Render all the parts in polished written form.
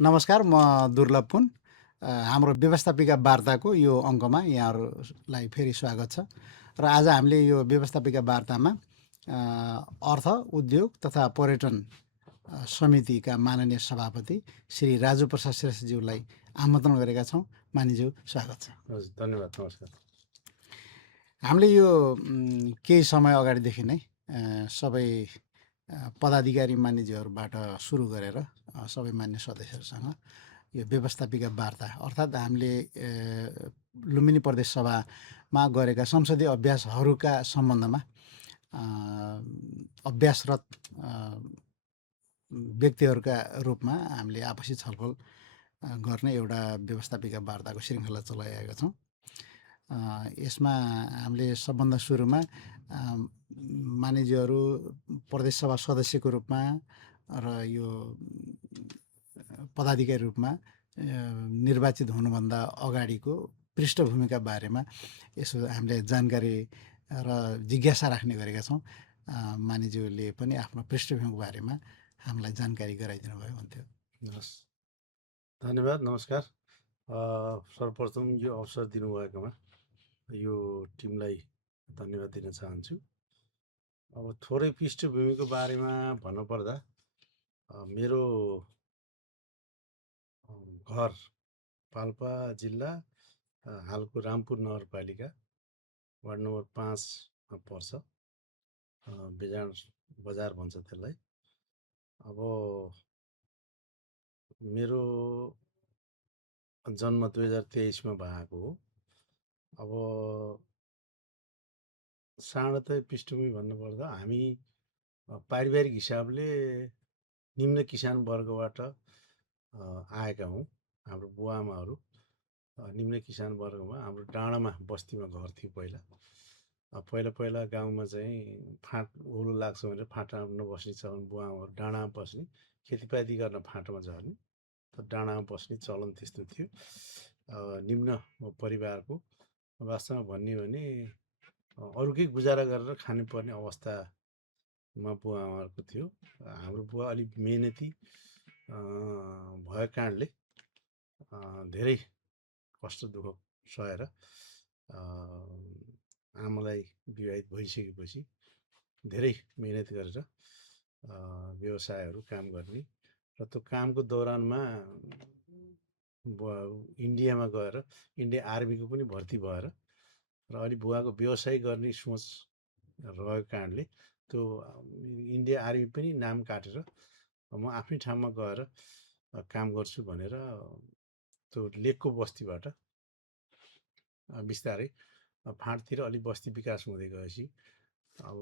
नमस्कार, म दुर्लभ पुन। हाम्रो व्यवस्थापिका वार्ताको यो अङ्कमा यहाँहरूलाई फेरि स्वागत छ। र आज हामीले यो व्यवस्थापिका वार्तामा अर्थ, उद्योग तथा पर्यटन समितिका माननीय सभापति श्री राजु प्रसाद श्रेष्ठज्यूलाई आमन्त्रण गरेका छौँ। मानिज्यू, स्वागत छ। हजुर, धन्यवाद, नमस्कार। हामीले यो केही समय अगाडिदेखि नै सबै पदाधिकारी मानिज्यूहरूबाट सुरु गरेर सबै मान्य सदस्यहरूसँग यो व्यवस्थापिका वार्ता अर्थात् हामीले लुम्बिनी प्रदेश सभामा गरेका संसदीय अभ्यासहरूका सम्बन्धमा अभ्यासरत व्यक्तिहरूका रूपमा हामीले आपसी छलफल गर्ने एउटा व्यवस्थापिका वार्ताको श्रृङ्खला चलाइरहेका छौँ। यसमा हामीले सबभन्दा सुरुमा मानिज्यूहरू प्रदेश सभा सदस्यको रूपमा र यो पदाधिकारी रूपमा निर्वाचित हुनुभन्दा अगाडिको पृष्ठभूमिका बारेमा यसो हामीले जानकारी र जिज्ञासा राख्ने गरेका छौँ। मानिज्यूले पनि आफ्नो पृष्ठभूमिको बारेमा हामीलाई जानकारी गराइदिनु भयो हुन्थ्यो। हस्, धन्यवाद, नमस्कार। सर्वप्रथम यो अवसर दिनुभएकोमा यो टिमलाई धन्यवाद दिन चाहन्छु। अब थोरै पृष्ठभूमिको बारेमा भन्नुपर्दा मेरो घर पाल्पा जिल्ला हालको रामपुर नगरपालिका वार्ड नम्बर 5मा पर्छ। बेजान बजार भन्छ त्यसलाई। अब मेरो जन्म 2023मा भएको हो। अब सानोतै पृष्ठभूमि भन्नुपर्दा हामी पारिवारिक हिसाबले निम्न किसान वर्गबाट आएका हौँ। हाम्रो बुवाआमाहरू निम्न किसान वर्गमा हाम्रो डाँडामा बस्तीमा घर थियो पहिला। पहिला गाउँमा चाहिँ फाँट ओलो लाग्छ भनेर फाँटमा नबस्ने चलन, बुवाआमाहरू डाँडामा बस्ने, खेतीपाती गर्न फाँटमा झर्ने, डाँडामा बस्ने चलन त्यस्तो थियो। निम्न परिवारको वास्तवमा भन्ने भने अरूकै गुजारा गरेर खानुपर्ने अवस्थामा बुवाआमाहरूको थियो। हाम्रो बुवा अलिक मेहनती भएको कारणले धेरै कष्ट दुःख सहेर आमालाई विवाहित भइसकेपछि धेरै मेहनत गरेर व्यवसायहरू काम गर्ने र त्यो कामको दौरानमा इन्डियामा गएर इन्डिया आर्मीको पनि भर्ती भएर र अलि बुवाको व्यवसाय गर्ने सोच रहेको कारणले त्यो इन्डिया आर्मी पनि नाम काटेर म आफ्नै ठाउँमा गएर काम गर्छु भनेर त्यो लेकको बस्तीबाट बिस्तारै फाँटतिर अलि बस्ती विकास हुँदै गएपछि अब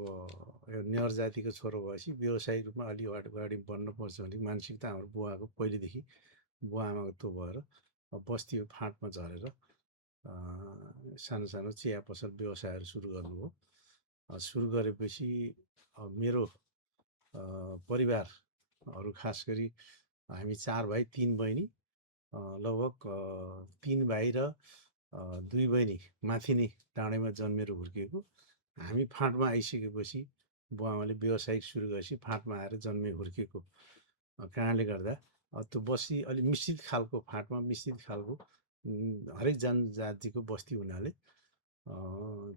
यो नेवार जातिको छोरो भएपछि व्यवसायिक रूपमा अलि अगाडि बढ्नुपर्छ भने मानसिकता हाम्रो बुवाको पहिलेदेखि बुवाआमाको त्यो भएर बस्ती फाँटमा झरेर सानो सानो चिया पसल व्यवसायहरू सुरु गर्नुभयो। सुरु गरेपछि मेरो परिवारहरू खास गरी हामी 4 भाइ 3 बहिनी, लगभग 3 भाइ र 2 बहिनी माथि नै डाँडैमा जन्मेर हुर्किएको। हामी फाँटमा आइसकेपछि बुवाआमाले व्यवसायिक सुरु गरेपछि फाँटमा आएर जन्मे हुर्किएको कारणले गर्दा त्यो बस्ती अलिक मिश्रित खालको, फाँटमा मिश्रित खालको हरेक जनजातिको बस्ती हुनाले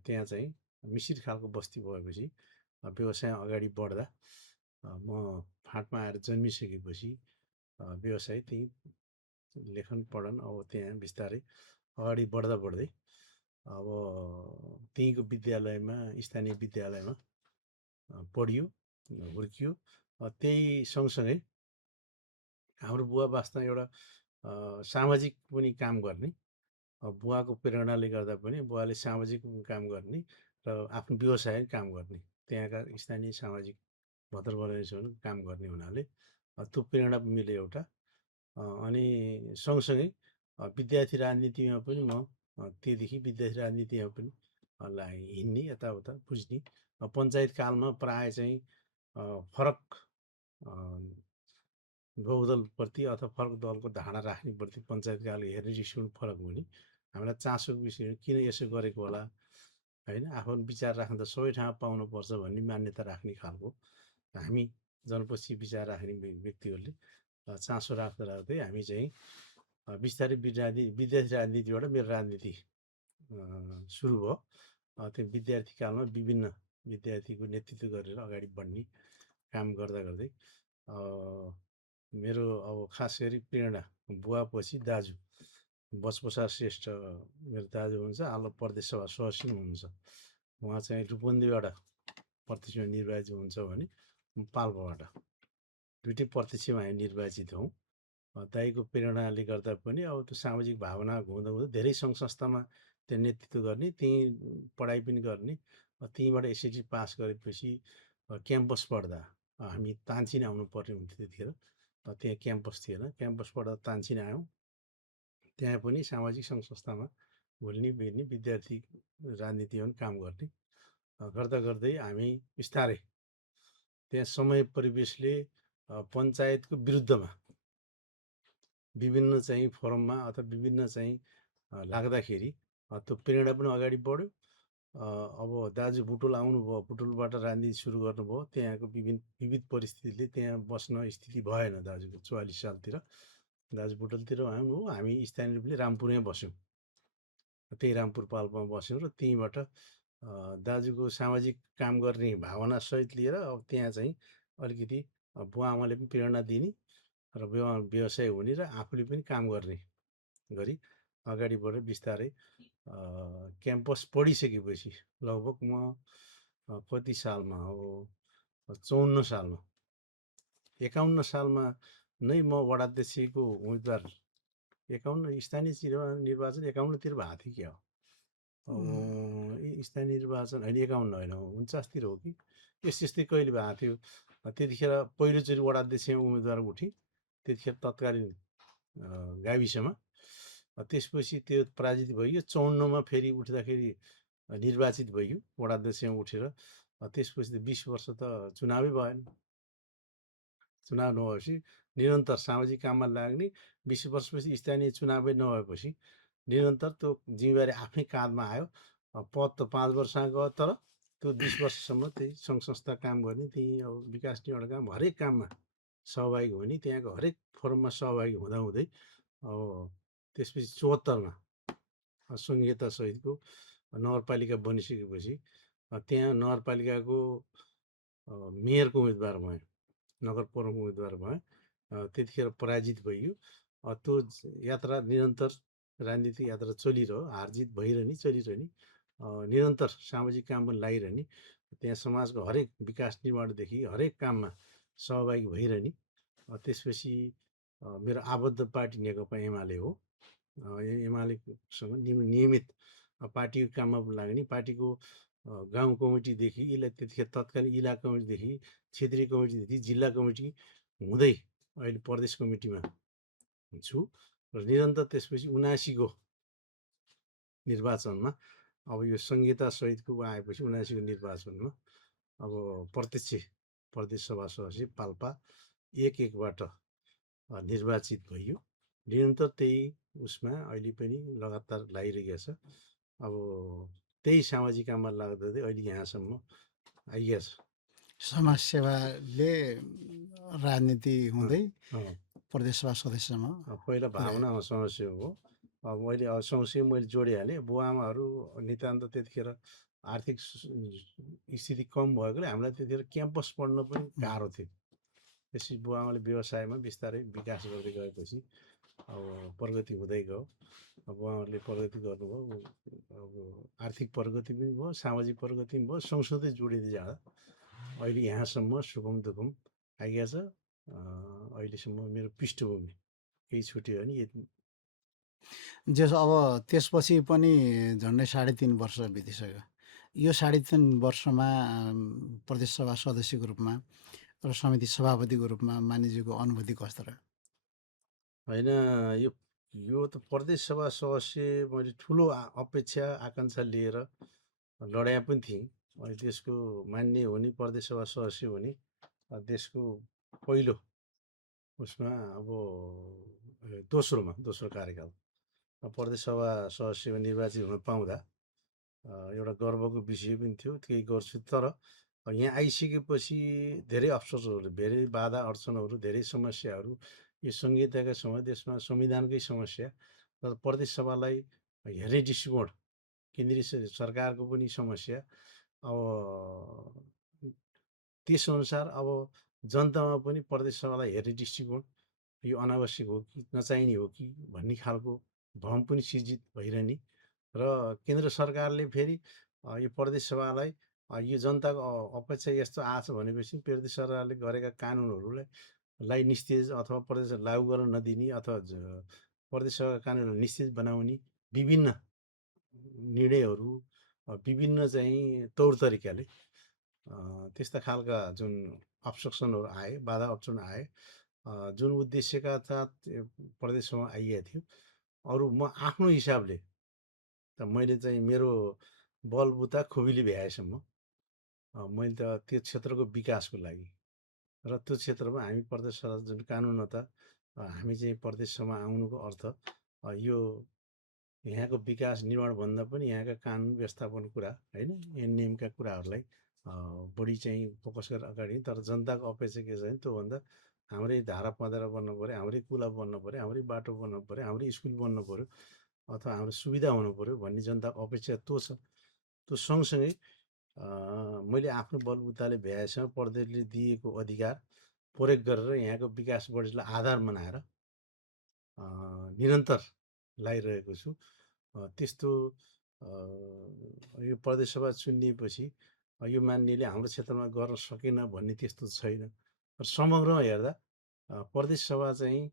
त्यहाँ चाहिँ मिश्रित खालको बस्ती भएपछि व्यवसाय अगाडि बढ्दा म फाँटमा आएर जन्मिसकेपछि व्यवसाय त्यहीँ लेखन पढन अब त्यहाँ बिस्तारै अगाडि बढ्दै अब त्यहीँको विद्यालयमा, स्थानीय विद्यालयमा पढियो, हुर्कियो। त्यही सँगसँगै हाम्रो बुवा वास्तवमा एउटा सामाजिक पनि काम गर्ने, बुवाको प्रेरणाले गर्दा पनि बुवाले सामाजिक काम गर्ने र आफ्नो व्यवसाय काम गर्ने, त्यहाँका स्थानीय सामाजिक भद्र बनाइसम्म काम गर्ने हुनाले त्यो प्रेरणा मिल्यो एउटा। अनि सँगसँगै विद्यार्थी राजनीतिमा पनि म त्योदेखि विद्यार्थी राजनीतिमा पनि हिँड्ने, यताउता बुझ्ने। पञ्चायत कालमा प्राय चाहिँ फरक बहुदलप्रति अथवा फरक दलको धारणा राख्ने प्रति पञ्चायत काल हेर्ने दृष्टिकोण फरक हुने, हामीलाई चासोको विषय किन यसो गरेको होला, होइन, आफ्नो विचार राख्न त सबै ठाउँमा पाउनुपर्छ भन्ने मान्यता राख्ने खालको हामी जनपछि विचार राख्ने व्यक्तिहरूले चासो राख्दा राख्दै हामी चाहिँ बिस्तारै विद्यार्थी राजनीतिबाट मेरो राजनीति सुरु भयो। त्यो विद्यार्थी कालमा विभिन्न विद्यार्थीको नेतृत्व गरेर अगाडि बढ्ने काम गर्दा गर्दै मेरो अब खास गरी प्रेरणा बुवापछि दाजु बचप्रसाद श्रेष्ठ मेरो दाजु हुनुहुन्छ, हाल प्रदेश सभा सदस्य हुनुहुन्छ। उहाँ चाहिँ रूपन्देहीबाट प्रत्यक्षमा निर्वाचित हुन्छ भने पाल्पाबाट दुइटै प्रत्यक्षमा हामी निर्वाचित हौँ। दाइको प्रेरणाले गर्दा पनि अब त्यो सामाजिक भावना हुँदा हुँदै धेरै सङ्घ संस्थामा त्यो नेतृत्व गर्ने, त्यहीँ पढाइ पनि गर्ने। त्यहीँबाट एसएससी पास गरेपछि क्याम्पस पढ्दा हामी तानछिन आउनुपर्ने हुन्थ्यो त्यतिखेर। त्यहाँ क्याम्पस थिएन, क्याम्पसबाट तानछिन आयौँ। त्यहाँ पनि सामाजिक सङ्घ संस्थामा घुल्ने बिर्ने विद्यार्थी राजनीतिमा पनि काम गर्ने गर्दा गर्दै हामी बिस्तारै त्यहाँ समय परिवेशले पञ्चायतको विरुद्धमा विभिन्न चाहिँ फोरममा अथवा विभिन्न चाहिँ लाग्दाखेरि त्यो प्रेरणा पनि अगाडि बढ्यो। अब दाजु बुटोल आउनुभयो, बुटोलबाट राजनीति सुरु गर्नुभयो। त्यहाँको विविध परिस्थितिले त्यहाँ बस्न स्थिति भएन दाजुको 44 सालतिर। दाजु बुटोलतिर आउनुभयो, हामी स्थानीय रूपले रामपुरमै बस्यौँ। त्यही रामपुर पाल्पामा बस्यौँ र त्यहीँबाट दाजुको सामाजिक काम गर्ने भावनासहित लिएर अब त्यहाँ चाहिँ अलिकति बुवा आमाले पनि प्रेरणा दिने र व्यवसाय हुने र आफूले पनि काम गर्ने गरी अगाडि बढेर बिस्तारै क्याम्पस पढिसकेपछि लगभग म कति सालमा हो 54 सालमा 51 सालमा नै म वडाध्यक्षको उम्मेदवार 51 स्थानीय निर्वाचन 51तिर भएको थियो क्या हो। स्थानीय निर्वाचन होइन 51 होइन 49तिर हो कि यस्तै कहिले भएको थियो। त्यतिखेर पहिलोचोटि वडाध्यक्षमा उम्मेदवार उठेँ त्यतिखेर तत्कालीन गाविसमा। त्यसपछि त्यो पराजित भइयो। 54मा फेरि उठ्दाखेरि निर्वाचित भइयो वडाध्यक्षमा उठेर। त्यसपछि त 20 वर्ष त चुनावै भएन। चुनाव नभएपछि निरन्तर सामाजिक काममा लाग्ने, 20 वर्षपछि स्थानीय चुनावै नभएपछि निरन्तर त्यो जिम्मेवारी आफ्नै काँधमा आयो। पद त 5 वर्षमा गयो, तर त्यो 20 वर्षसम्म त्यही सङ्घ संस्था काम गर्ने, त्यही अब विकास निर्माण काम हरेक काममा सहभागी हुने, त्यहाँको हरेक फोरममा सहभागी हुँदाहुँदै अब त्यसपछि 74मा सङ्घीयतासहितको नगरपालिका बनिसकेपछि त्यहाँ नगरपालिकाको मेयरको उम्मेदवार भएँ, नगर प्रमुख उम्मेदवार भएँ। त्यतिखेर पराजित भइयो। त्यो यात्रा निरन्तर राजनीतिक यात्रा चलिरह्यो, हारजित भइरहने चलिरहने, निरन्तर सामाजिक काम पनि लागिरहने, त्यहाँ समाजको हरेक विकास निर्माणदेखि हरेक काममा सहभागी भइरहने। त्यसपछि मेरो आबद्ध पार्टी नेकपा एमाले हो। एमालेसँग नियमित पार्टीको काममा पनि लाग्ने, पार्टीको गाउँ कमिटीदेखि त्यतिखेर तत्कालीन इलाका कमिटीदेखि क्षेत्रीय कमिटीदेखि जिल्ला कमिटी हुँदै अहिले प्रदेश कमिटीमा छु र निरन्तर त्यसपछि 79को निर्वाचनमा अब यो संहितासहितको आएपछि 79को निर्वाचनमा अब प्रत्यक्ष प्रदेश सभा सदस्य पाल्पा 1-1बाट निर्वाचित भइयो। निरन्तर त्यही उसमा अहिले पनि लगातार लागिरहेको छ। अब त्यही सामाजिक काममा लाग्दा अहिले यहाँसम्म आइएको छ। समाजसेवाले राजनीति हुँदै प्रदेशसभा सदस्यमा पहिला भावना समस्या हो। अब मैले समस्या मैले जोडिहालेँ। बुवाआमाहरू नितान्त त्यतिखेर आर्थिक स्थिति कम भएकोले हामीलाई त्यतिखेर क्याम्पस पढ्न पनि गाह्रो थियो। त्यसपछि बुवाआमाले व्यवसायमा बिस्तारै विकास गर्दै गएपछि अब प्रगति हुँदै गयो। बुवाआमाले प्रगति गर्नुभयो। अब आर्थिक प्रगति पनि भयो, सामाजिक प्रगति पनि भयो। सँगसँगै जोडिँदै जाँदा अहिले यहाँसम्म सुखम दुखम आइएको छ। अहिलेसम्म मेरो पृष्ठभूमि केही छुट्यो भने जस अब त्यसपछि पनि झन्डै 3.5 वर्ष बितिसक्यो। यो 3.5 वर्षमा प्रदेशसभा सदस्यको रूपमा र समिति सभापतिको रूपमा मानिज्यूको अनुभूति कस्तो रह्यो? होइन, यो त प्रदेश सभा सदस्य मैले ठुलो अपेक्षा आकाङ्क्षा लिएर लडाएँ पनि थिएँ। अनि त्यसको मान्य हुने प्रदेश सभा सदस्य हुने देशको पहिलो उसमा अब दोस्रो कार्यकाल प्रदेश सभा सदस्यमा निर्वाचित हुन पाउँदा एउटा गर्वको विषय पनि थियो। केही गर्छु, तर यहाँ आइसकेपछि धेरै अप्सोसहरू, धेरै बाधा अडचनहरू, धेरै समस्याहरू, यो संहिताका समय त्यसमा संविधानकै समस्या र प्रदेश सभालाई हेर्ने दृष्टिकोण केन्द्रीय सरकारको पनि समस्या। अब त्यसअनुसार अब जनतामा पनि प्रदेश सभालाई हेर्ने दृष्टिकोण यो अनावश्यक हो कि नचाहिने हो कि भन्ने खालको भ्रम पनि सिर्जित भइरहने र केन्द्र सरकारले फेरि यो प्रदेश सभालाई यो जनताको अपेक्षा यस्तो आछ भनेपछि प्रदेश सरकारले गरेका कानुनहरूलाई निस्तेज अथवा प्रदेश लागू गर्न नदिने अथवा प्रदेश सभाका कानुनलाई निस्तेज बनाउने विभिन्न निर्णयहरू विभिन्न चाहिँ तौर तरिकाले त्यस्ता खालका जुन अब्स्ट्रक्सनहरू आए, बाधा अप्चन आए, जुन उद्देश्यका साथ प्रदेशमा आइएको थियो। अरू म आफ्नो हिसाबले त मैले चाहिँ मेरो बलबुता खोबिली भ्याएसम्म मैले त त्यो क्षेत्रको विकासको लागि र त्यो क्षेत्रमा हामी प्रदेश सभा जुन कानुनता हामी चाहिँ प्रदेशसम्म आउनुको अर्थ यो यहाँको विकास निर्माणभन्दा पनि यहाँका कानुन व्यवस्थापन कुरा होइन नियमका कुराहरूलाई बढी चाहिँ फोकस गरेर अगाडि। तर जनताको अपेक्षा के छ भने त्योभन्दा हाम्रै धारा पँधरा बन्नु पऱ्यो, हाम्रै कुला बन्नु पऱ्यो, हाम्रै बाटो बन्नु पऱ्यो, हाम्रै स्कुल बन्नु पऱ्यो अथवा हाम्रो सुविधा हुनु पऱ्यो भन्ने जनताको अपेक्षा त्यो छ। त्यो सँगसँगै मैले आफ्नो बलबुताले भ्याएसम्म प्रदेशले दिएको अधिकार प्रयोग गरेर यहाँको विकास बढीलाई आधार बनाएर निरन्तर लागिरहेको छु। त्यस्तो यो प्रदेश सभा चुनिएपछि यो मान्यले हाम्रो क्षेत्रमा गर्न सकेन भन्ने त्यस्तो छैन। र समग्रमा हेर्दा प्रदेश सभा चाहिँ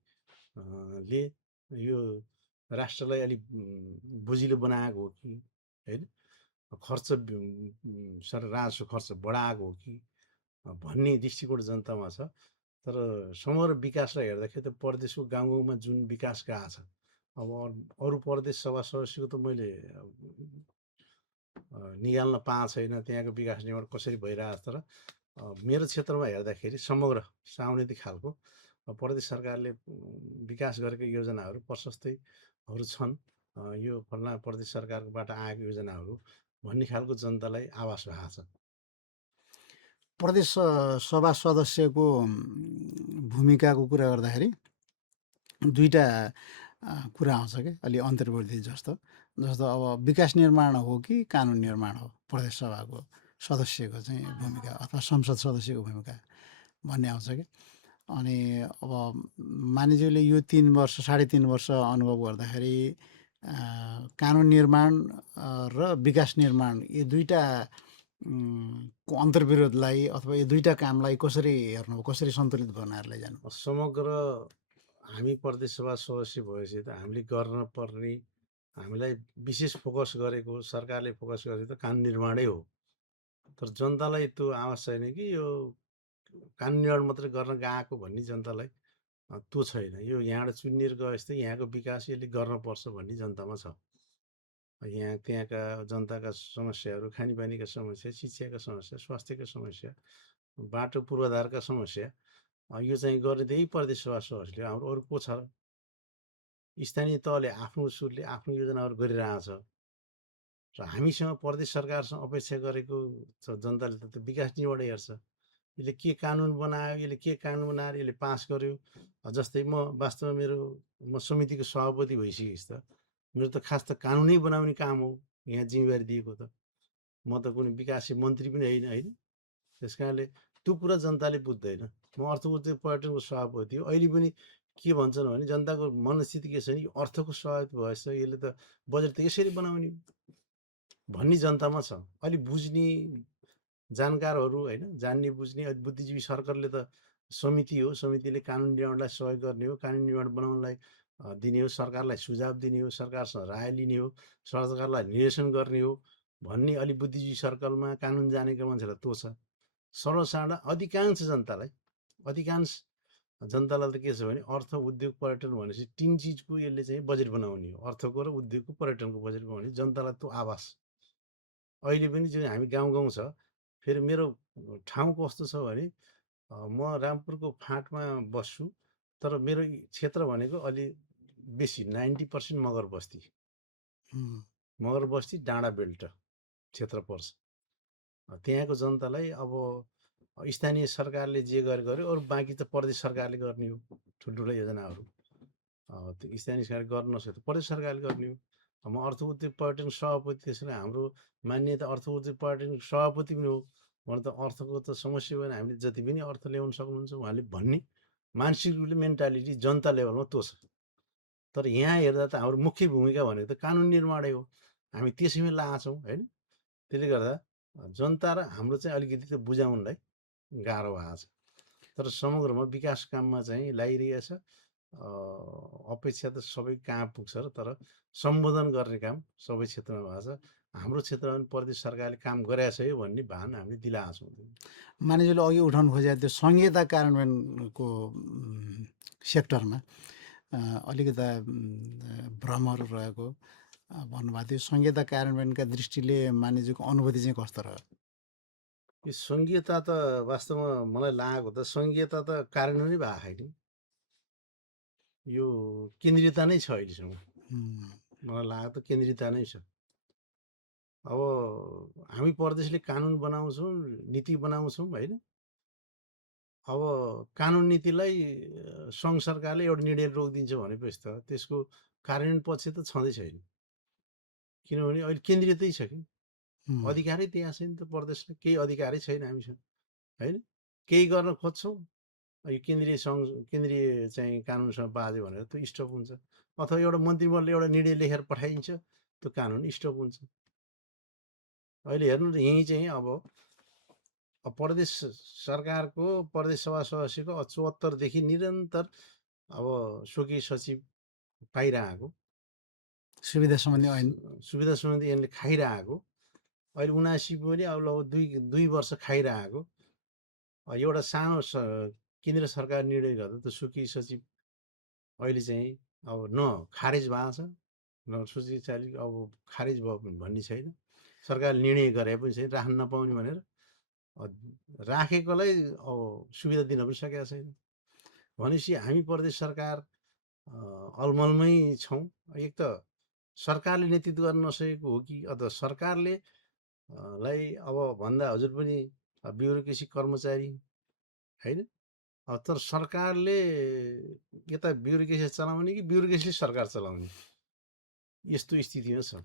ले यो राष्ट्रलाई अलिक बुझिलो बनाएको हो कि होइन खर्च राजस्व खर्च बढाएको हो कि भन्ने दृष्टिकोण जनतामा छ। तर समग्र विकासलाई हेर्दाखेरि त प्रदेशको गाउँ गाउँमा जुन विकास गएको छ अब अरू प्रदेश सभा सदस्यको त मैले निकाल्न पाएको छैन त्यहाँको विकास निर्माण कसरी भइरहेको छ। तर मेरो क्षेत्रमा हेर्दाखेरि समग्र साउनेती खालको प्रदेश सरकारले विकास गरेका योजनाहरू प्रशस्तैहरू छन्। यो फल्ना प्रदेश सरकारबाट आएको योजनाहरू भन्ने खालको जनतालाई आभास भएको छ। प्रदेश सभा सदस्यको भूमिकाको कुरा गर्दाखेरि दुईवटा कुरा आउँछ क्या अलि अन्तर्वर्ती जस्तो अब विकास निर्माण हो कि कानुन निर्माण हो प्रदेश सभाको सदस्यको चाहिँ भूमिका अथवा संसद सदस्यको भूमिका भन्ने आउँछ कि। अनि अब मानिज्यूले यो 3 वर्ष 3.5 वर्ष अनुभव गर्दाखेरि कानुन निर्माण र विकास निर्माण यो दुईवटा को अन्तर्विरोधलाई अथवा यो दुईवटा कामलाई कसरी हेर्नु कसरी सन्तुलित बनाएर लैजानु? समग्र हामी प्रदेश सभा सदस्य भएपछि त हामीले गर्न पर्ने हामीलाई विशेष फोकस गरेको सरकारले फोकस गरेको त कानुन निर्माणै हो। तर जनतालाई त्यो आवाज छैन कि यो कानुन निर्माण मात्रै गर्न गएको भन्ने जनतालाई त्यो छैन। यो यहाँबाट चुनिएर गए जस्तै यहाँको विकास यसले गर्नुपर्छ भन्ने जनतामा छ। यहाँ त्यहाँका जनताका समस्याहरू खानेपानीका समस्या, शिक्षाका समस्या, स्वास्थ्यका समस्या, बाटो पूर्वाधारका समस्या यो चाहिँ गर्ने त्यही प्रदेश सभा सदस्यले हाम्रो अरू को छ र? स्थानीय तहले आफ्नो सुरले आफ्नो योजनाहरू गरिरहेको छ र हामीसँग प्रदेश सरकारसँग अपेक्षा गरेको जनताले त विकास निर्माण हेर्छ। यसले के कानुन बनायो, यसले के कानुन बनाएर यसले पास गर्यो। जस्तै म वास्तवमा म समितिको सभापति भइसकेपछि त मेरो त खास त कानुनै बनाउने काम हो यहाँ जिम्मेवारी दिएको त। म त कुनै विकास मन्त्री पनि होइन। त्यस कारणले त्यो कुरा जनताले बुझ्दैन। म अर्थ उद्योग पर्यटनको सभापति हो। अहिले पनि के भन्छन् भने जनताको मनस्थिति के छ भने अर्थको सभापति भएछ यसले त बजेट त यसरी बनाउने भन्ने जनतामा छ। अलि बुझ्ने जानकारहरू होइन जान्ने बुझ्ने बुद्धिजीवी सर्कलले त समिति हो, समितिले कानुन निर्माणलाई सहयोग गर्ने हो, कानुन निर्माण बनाउनलाई दिने हो, सरकारलाई सुझाव दिने हो, सरकारसँग राय लिने हो, सरकारलाई निर्देशन गर्ने हो भन्ने अलि बुद्धिजीवी सर्कलमा कानुन जानेका मान्छेलाई त्यो छ। सर्वसाधारण अधिकांश जनतालाई त के छ भने अर्थ उद्योग पर्यटन भनेपछि 3 चिजको यसले चाहिँ बजेट बनाउने हो। अर्थको र उद्योगको पर्यटनको बजेट बनाउने जनतालाई त्यो आवाज अहिले पनि जुन हामी गाउँ छ। फेरि मेरो ठाउँ कस्तो छ भने म रामपुरको फाँटमा बस्छु तर मेरो क्षेत्र भनेको अलि बेसी 90% मगर बस्ती डाँडा बेल्ट क्षेत्र पर्छ। त्यहाँको जनतालाई अब स्थानीय सरकारले जे गर्यो अरू बाँकी त प्रदेश सरकारले गर्ने हो ठुल्ठुलो योजनाहरू त्यो स्थानीय सरकारले गर्न नसक्छ प्रदेश सरकारले गर्ने हो म अर्थ उद्योग पर्यटन सभापति त्यसैले हाम्रो मान्यता अर्थ उद्योग पर्यटन सभापति पनि हो भने त अर्थको त समस्या भएन हामीले जति पनि अर्थ ल्याउन सक्नुहुन्छ उहाँले भन्ने मानसिक रूपले मेन्टालिटी जनता लेभलमा त्यो छ तर यहाँ हेर्दा त हाम्रो मुख्य भूमिका भनेको त कानुन निर्माणै हो हामी त्यसैमा लागेछौँ होइन त्यसले गर्दा जनता र हाम्रो चाहिँ अलिकति त्यो बुझाउनलाई गाह्रो भएको छ तर समग्रमा विकास काममा चाहिँ लागिरहेछ अपेक्षा त सबै कहाँ पुग्छ र तर सम्बोधन गर्ने काम सबै क्षेत्रमा भएको छ हाम्रो क्षेत्रमा पनि प्रदेश सरकारले काम गरेछ है भन्ने भान हामीले दिलाएको छौँ मानिसले अघि उठाउनु खोजेको त्यो संहिता कार्यान्वयनको सेक्टरमा अलिकता भ्रमहरू रहेको भन्नुभएको थियो संहिता कार्यान्वयनका दृष्टिले मानिसको अनुभूति चाहिँ कस्तो रह्यो यो संघीयता त वास्तवमा मलाई लागेको त संघीयता त कार्यान्वयनै भएको छैन यो केन्द्रीयता नै छ अहिलेसम्म मलाई लाग्यो त केन्द्रीयता नै छ अब हामी प्रदेशले कानुन बनाउँछौँ नीति बनाउँछौँ होइन अब कानुन नीतिलाई सङ्घ सरकारले एउटा निर्णय रोकिदिन्छ भनेपछि त त्यसको कार्यान्वयन पक्ष त छँदै छैन किनभने अहिले केन्द्रीयतै छ कि अधिकारै त्यहाँ छैन त प्रदेशले केही अधिकारै छैन हामीसँग होइन केही गर्न खोज्छौँ यो केन्द्रीय सङ्घ केन्द्रीय चाहिँ कानुनसँग बाध्यो भनेर त्यो स्टप हुन्छ अथवा एउटा मन्त्रीमण्डलले एउटा निर्णय लेखेर पठाइन्छ त्यो कानुन स्टप हुन्छ अहिले हेर्नु त यहीँ चाहिँ अब प्रदेश सरकारको प्रदेश सभा सदस्यको 74देखि निरन्तर अब स्वकीय सचिव पाइरहेको सुविधा सम्बन्धी ऐन सुविधा सम्बन्धी ऐनले खाइरहेको अहिले 79 पनि अब लगभग दुई वर्ष खाइरहेको एउटा सानो केन्द्र सरकार निर्णय गर्दा त स्वकीय सचिव अहिले चाहिँ अब न खारेज भएको छ न स्वकीय सचिव अब खारेज भयो भन्ने छैन सरकारले निर्णय गरे पनि छैन राख्न नपाउने भनेर राखेकोलाई अब सुविधा दिन पनि सकेका छैन भनेपछि हामी प्रदेश सरकार अलमलमै छौँ एक त सरकारले नेतृत्व गर्न नसकेको हो कि अथवा सरकारले लाई अब भन्दा हजुर पनि ब्युरोक्रेसी कर्मचारी होइन तर सरकारले यता ब्युरोक्रेसी चलाउने कि ब्युरोक्रेसीले सरकार चलाउने यस्तो स्थितिमा छ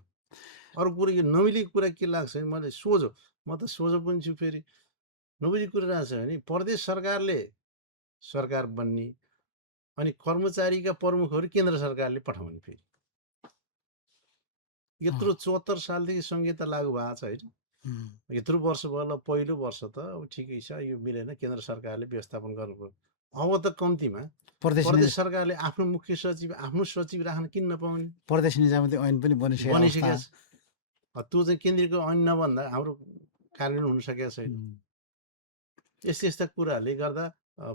अरू कुरो यो नमिलेको कुरा के लाग्छ मलाई सोझो म त सोझो पनि छु फेरि नबुझेको कुरा रहेछ भने प्रदेश सरकारले सरकार बन्ने अनि कर्मचारीका प्रमुखहरू केन्द्र सरकारले पठाउने फेरि यत्रो 74 सालदेखि संहिता लागू भएको छ होइन यत्रो वर्ष भयो पहिलो वर्ष त अब ठिकै छ यो मिलेन केन्द्र सरकारले व्यवस्थापन गर्नुपर्छ अब त कम्तीमा प्रदेश सरकारले आफ्नो मुख्य सचिव आफ्नो सचिव राख्न किन नपाउने प्रदेश निजामती ऐन पनि बनिसकेको छ त्यो चाहिँ केन्द्रीयको ऐन नभन्दा हाम्रो कार्यान्वयन हुन सकेको छैन यस्ता यस्ता कुराहरूले गर्दा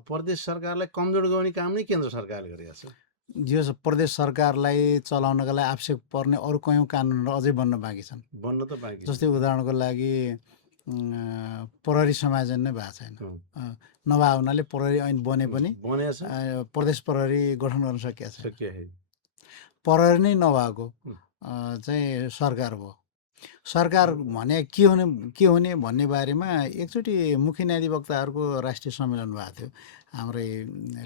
प्रदेश सरकारलाई कमजोर गर्ने काम नै केन्द्र सरकारले गरेको छ जो प्रदेश सरकारलाई चलाउनका लागि आवश्यक पर्ने अरू कयौँ कानुनहरू अझै बन्न बाँकी छन् बन्न त बाँकी जस्तै उदाहरणको लागि प्रहरी समायोजन नै भएको छैन नभए हुनाले प्रहरी ऐन बने पनि प्रदेश प्रहरी गठन गर्न सकिएको छैन प्रहरी नै नभएको चाहिँ सरकार भयो सरकार भने के हुने भन्ने बारेमा एकचोटि मुख्य न्यायाधिवक्ताहरूको राष्ट्रिय सम्मेलन भएको थियो हाम्रै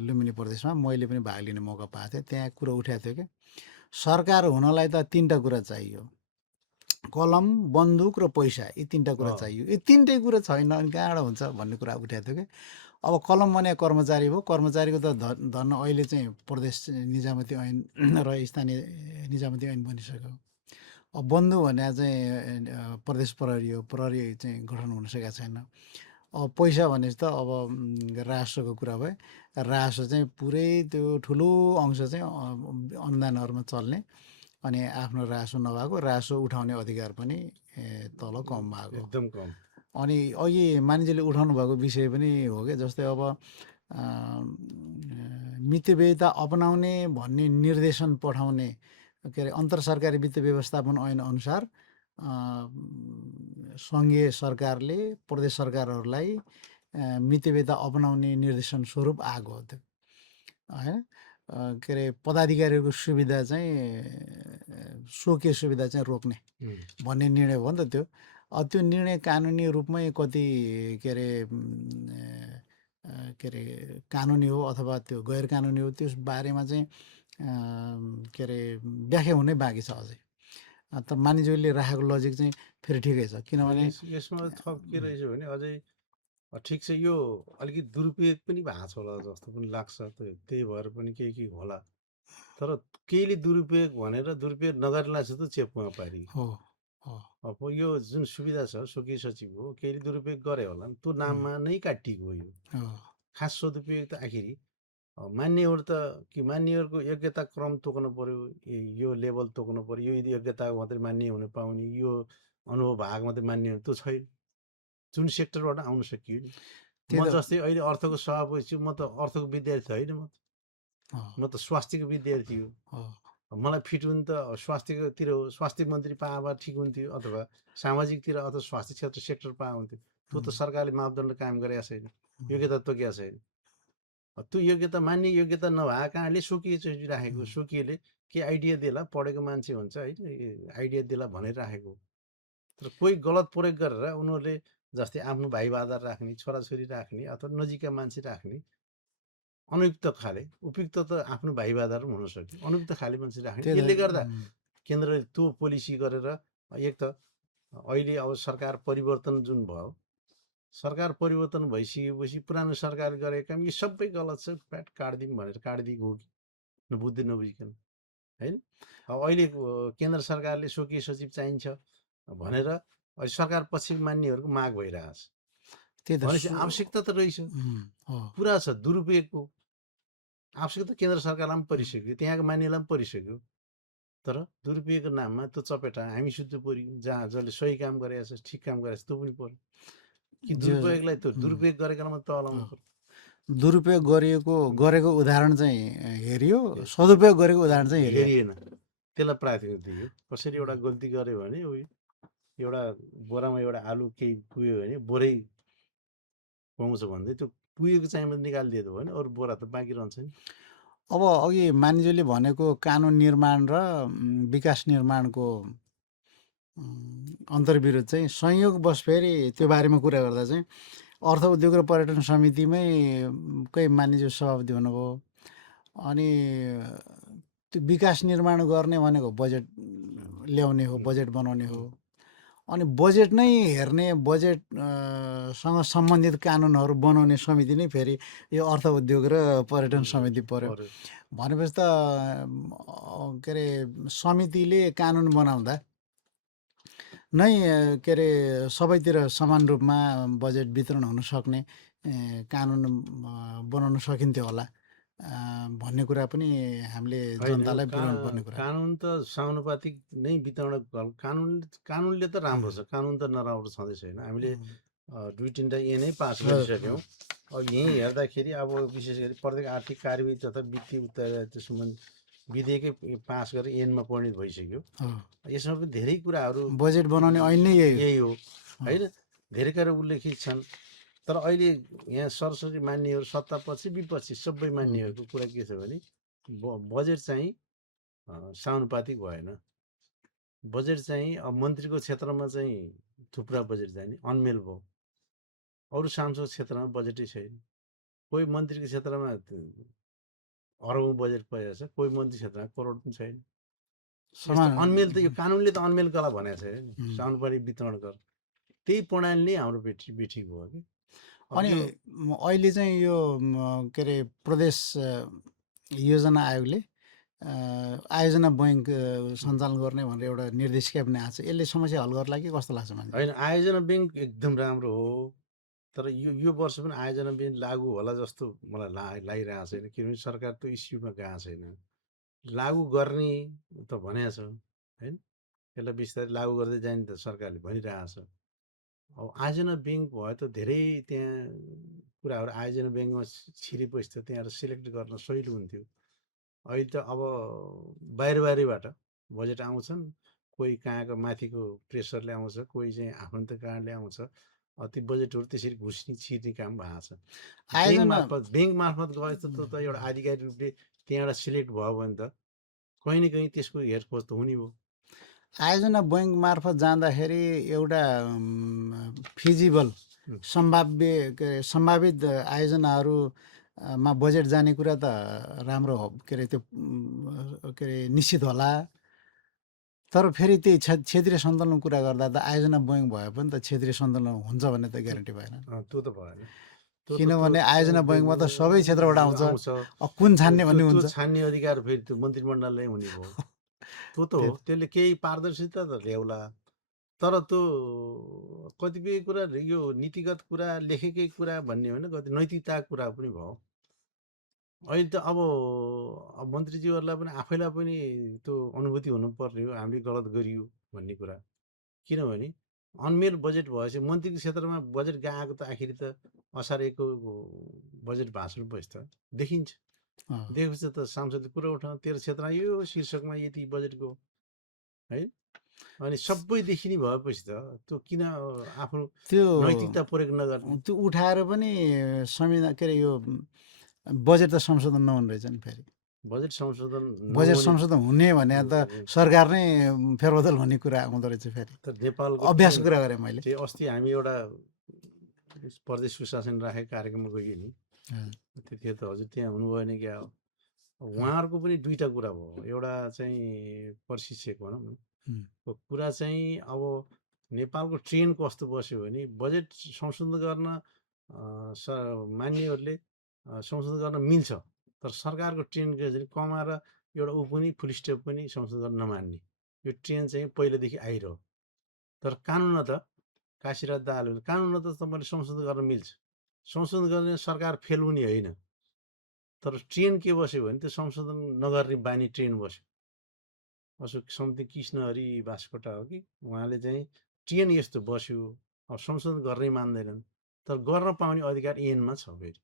लुम्बिनी प्रदेशमा मैले पनि भाग लिने मौका पाएको थिएँ त्यहाँ कुरो उठाएको थियो कि सरकार हुनलाई त 3टा कुरा चाहियो कलम बन्दुक र पैसा यी 3टा कुरा चाहियो यी 3टै कुरा छैन अनि कहाँबाट हुन्छ भन्ने कुरा उठाएको थियो कि अब कलम भने कर्मचारी भयो कर्मचारीको त धन अहिले चाहिँ प्रदेश निजामती ऐन र स्थानीय निजामती ऐन बनिसक्यो अब बन्दुक भने चाहिँ प्रदेश प्रहरी हो प्रहरी चाहिँ गठन हुन सकेको छैन अब पैसा भनेपछि त अब राजस्वको कुरा भयो राजस्व चाहिँ पुरै त्यो ठुलो अंश चाहिँ अनुदानहरूमा चल्ने अनि आफ्नो राजस्व नभएको राजस्व उठाउने अधिकार पनि तल कम भएको एकदम कम अनि अघि मानिसले उठाउनु भएको विषय पनि हो कि जस्तै अब मितव्ययिता अपनाउने भन्ने निर्देशन पठाउने के अरे अन्तर सरकारी वित्त व्यवस्थापन ऐन अनुसार सङ्घीय सरकारले प्रदेश सरकारहरूलाई मितव्ययिता अपनाउने निर्देशन स्वरूप आएको हो त्यो होइन के अरे पदाधिकारीहरूको सुविधा चाहिँ स्वकीय सुविधा चाहिँ रोक्ने भन्ने निर्णय हो नि त त्यो त्यो निर्णय कानुनी रूपमै कति के अरे के अरे कानुनी हो अथवा त्यो गैर कानुनी हो त्यस बारेमा चाहिँ के अरे व्याख्या हुनै बाँकी छ अझै। तर मानिसहरूले राखेको लजिक चाहिँ फेरि ठिकै छ किनभने यसमा थप के रहेछ भने अझै ठिक छ यो अलिकति दुरुपयोग पनि भएको छ होला जस्तो पनि लाग्छ त्यही भएर पनि केही होला तर केहीले दुरुपयोग भनेर दुरुपयोग नगर्ला जस्तो चेपमा पारी हो हो अब यो जुन सुविधा छ स्वकीय सचिव हो केहीले दुरुपयोग गरे होला त्यो नाममा नै काटिएको हो यो हो खास सदुपयोग त आखिरी मान्नेहरू त कि मान्नेहरूको योग्यता क्रम तोक्नु पर्यो यो लेभल तोक्नु पर्यो यो योग्यता मात्रै मान्य हुन पाउने यो अनुभव भाग मात्रै मान्य हुने त्यो छैन जुन सेक्टरबाट आउन सकियो नि त्यही म त जस्तै अहिले अर्थको सभापति छु म त अर्थको विद्यार्थी होइन हो म त स्वास्थ्यको विद्यार्थी हो हो मलाई फिट हुनु त स्वास्थ्यतिर हो स्वास्थ्य मन्त्री पाए भए ठिक हुन्थ्यो अथवा सामाजिकतिर अथवा स्वास्थ्य क्षेत्र सेक्टर पाए हुन्थ्यो त्यो त सरकारले मापदण्ड कायम गरेका छैन योग्यता तोकेका छैन त्यो योग्यता मान्ने योग्यता नभएको कारणले स्वकीय चाहिँ राखेको स्वकीयले के आइडिया देला पढेको मान्छे हुन्छ होइन आइडिया देला भनेर राखेको तर कोही गलत प्रयोग गरेर उनीहरूले जस्तै आफ्नो भाइ बाजार राख्ने छोराछोरी राख्ने अथवा नजिकका मान्छे राख्ने अनुयुक्त खाले उपयुक्त त आफ्नो भाइ बाजार पनि हुन सक्यो अनुयुक्त खाले मान्छे राख्ने यसले गर्दा केन्द्रले त्यो पोलिसी गरेर एक त अहिले अब सरकार परिवर्तन जुन भयो सरकार परिवर्तन भइसकेपछि पुरानो सरकार गरेको काम यी सबै गलत छ प्याट काटिदिउँ भनेर काटिदिएको हो कि बुझ्दै नबुझिकन होइन अब अहिले केन्द्र सरकारले स्वकीय सचिव चाहिन्छ भनेर अहिले सरकार पछि मान्नेहरूको माग भइरहेछ भनेपछि आवश्यकता त रहेछ पुरा छ दुरुपयोगको आवश्यकता केन्द्र सरकारलाई पनि परिसक्यो त्यहाँको मान्नेलाई पनि परिसक्यो तर दुरुपयोगको नाममा त्यो चपेटा हामी सुत्नु पऱ्यो जहाँ जसले सही काम गरेको छ ठिक काम गरेको छ त्यो पनि पऱ्यो कि दुरुपयोगलाई त दुरुपयोग गरेकोलाई मात्रै तलाउनु पर्यो दुरुपयोग गरेको उदाहरण चाहिँ हेरियो सदुपयोग गरेको उदाहरण चाहिँ हेरिएन त्यसलाई प्राथमिकता दियो कसरी एउटा गल्ती गर्यो भने एउटा बोरामा एउटा आलु केही पुग्यो भने बोरै पाउँछ भन्दै त्यो पुगेको चाहिँ मात्रै निकालिदिएको भने अरू बोरा त बाँकी रहन्छ नि अब अघि मानिसले भनेको कानुन निर्माण र विकास निर्माणको अन्तर्विरोध चाहिँ संयोगवश फेरि त्यो बारेमा कुरा गर्दा चाहिँ अर्थ उद्योग र पर्यटन समितिमै कोही मानिसज्यू सभापति हुनुभयो अनि त्यो विकास निर्माण गर्ने भनेको बजेट ल्याउने हो बजेट बनाउने हो अनि बजेट नै हेर्ने बजेटसँग सम्बन्धित कानुनहरू बनाउने समिति नै फेरि यो अर्थ उद्योग र पर्यटन समिति पर्यो भनेपछि त के अरे समितिले कानुन बनाउँदा नै के अरे सबैतिर समान रूपमा बजेट वितरण हुन सक्ने कानुन बनाउन सकिन्थ्यो होला भन्ने कुरा पनि हामीले जनतालाई बुझाउनु पर्ने कुरा कानुन त समानुपातिक नै वितरण कानुनले त राम्रो छ कानुन त नराम्रो छँदै छैन हामीले दुई तिनवटा नै पास गरिसक्यौँ अब यहीँ हेर्दाखेरि अब विशेष गरी प्रत्येक आर्थिक कार्यविधि तथा वित्तीय उत्तरदायित्व सम्बन्धी विधेयकै पास गरेर ऐनमा परिणत भइसक्यो यसमा पनि धेरै कुराहरू बजेट बनाउने ऐन नै यही हो होइन धेरै कुरा उल्लेखित छन् तर अहिले यहाँ सरस्वती मान्नेहरू सत्तापक्षी विपक्षी सबै मान्नेहरूको कुरा के छ भने बजेट चाहिँ समानुपातिक भएन बजेट चाहिँ अब मन्त्रीको क्षेत्रमा चाहिँ थुप्रा बजेट जाने अनमेल भयो अरू सांसद क्षेत्रमा बजेटै छैन कोही मन्त्रीको क्षेत्रमा अरबौँ बजेट परेको छ कोही मन्त्री क्षेत्रमा करोड पनि छैन अनमेल त यो कानुनले त अनमेल कला भनेको छैन नि समानुपातिक वितरण गर त्यही प्रणाली नै हाम्रो बेठी भयो कि अनि अहिले चाहिँ यो के अरे प्रदेश योजना आयोगले आयोजना बैङ्क सञ्चालन गर्ने भनेर एउटा निर्देशिका पनि आएको छ यसले समस्या हल गर्ला कि कस्तो लाग्छ मान्छे होइन आयोजना ब्याङ्क एकदम राम्रो हो तर यो वर्ष पनि आयोजना ब्याङ्क लागु होला जस्तो मलाई लागिरहेको छैन किनभने सरकार त्यो इस्युमा गएको छैन लागु गर्ने त भनेको छ होइन यसलाई बिस्तारै लागु गर्दै जाने त सरकारले भनिरहेको छ अब आयोजना ब्याङ्क भयो त धेरै त्यहाँ कुराहरू आयोजना ब्याङ्कमा छिरेपछि त त्यहाँबाट सिलेक्ट गर्न सजिलो हुन्थ्यो अहिले त अब बाहिरबाट बजेट आउँछन् कोही कहाँको माथिको प्रेसरले आउँछ कोही चाहिँ आफन्त कारणले आउँछ ती बजेटहरू त्यसरी घुस्ने छिर्ने काम भएको छ ब्याङ्क मार्फत गए त एउटा आधिकारिक रूपले त्यहाँबाट सिलेक्ट भयो भने त कहीँ न कहीँ त्यसको हेरखोज त हुने भयो आयोजना बैङ्क मार्फत जाँदाखेरि एउटा फिजिबल उम्, सम्भाव्य सम्भावित आयोजनाहरू मा बजेट जाने कुरा त राम्रो हो के अरे त्यो के अरे निश्चित होला। तर फेरि त्यही क्षेत्रीय सन्तुलनको कुरा गर्दा त आयोजना बैङ्क भए पनि त क्षेत्रीय सन्तुलन हुन्छ भन्ने त ग्यारेन्टी भएन। त्यो त भएन। त्यो त किनभने आयोजना बैङ्कमा त सबै क्षेत्रबाट आउँछ। अब कुन छान्ने भन्ने त्यो हुन्छ। छान्ने अधिकार फेरि त्यो मन्त्रीमण्डलले हुने भयो। त्यो त हो, त्यसले केही पारदर्शिता त ल्याउला। तर त्यो कतिपय कुरा यो नीतिगत कुरा लेखेकै कुरा भन्ने होइन, कति नैतिकताको कुरा पनि भयो। अहिले त अब मन्त्रीज्यूहरूलाई पनि आफैलाई पनि त्यो अनुभूति हुनुपर्ने हो हामीले गलत गरियो भन्ने कुरा। किनभने अनमेल बजेट भएपछि मन्त्रीको क्षेत्रमा बजेट गएको त आखिर त असार 1 को बजेट भाषण भएछ त देखिन्छ। देखेपछि त सांसदले कुरा उठाउँ तेरो क्षेत्रमा यो शीर्षकमा यति बजेटको है, अनि सबै देखिने भएपछि त त्यो किन आफ्नो त्यो नैतिकता प्रयोग नगर्ने? त्यो उठाएर पनि संविधान के अरे यो बजेट त संशोधन नहुने रहेछ नि फेरि। बजेट संशोधन बजेट नहुने संशोधन हुने भने त सरकार नै फेरबदल हुने कुरा आउँदो रहेछ फेरि। त नेपालको अभ्यासको कुरा गरेँ मैले। चाहिँ अस्ति हामी एउटा प्रदेश सुशासन राखेको कार्यक्रममा गयो नि, त्यतिखेर त हजुर त्यहाँ हुनु भएन क्या हो। उहाँहरूको पनि दुईटा कुरा भयो। एउटा चाहिँ प्रशिक्षक भनौँ न कुरा चाहिँ अब नेपालको ट्रेन कस्तो बस्यो भने बजेट संशोधन गर्न मान्नेहरूले संशोधन गर्न मिल्छ, तर सरकारको ट्रेन कमाएर एउटा ऊ पनि फुल स्टप पनि संशोधन गर्न नमान्ने। यो ट्रेन चाहिँ पहिलेदेखि आइरह्यो। तर कानुनमा त काशीराज दाहाल कानुनमा त तपाईँले संशोधन गर्न मिल्छ। संशोधन गर्ने सरकार फेल हुने होइन, तर ट्रेन के बस्यो भने त्यो संशोधन नगर्ने बानी ट्रेन बस्यो। अशोक समथिङ कृष्णहरि बास्कोटा हो कि उहाँले चाहिँ ट्रेन यस्तो बस्यो, अब संशोधन गर्नै मान्दैनन्, तर गर्न पाउने अधिकार ऐनमा छ, फेरि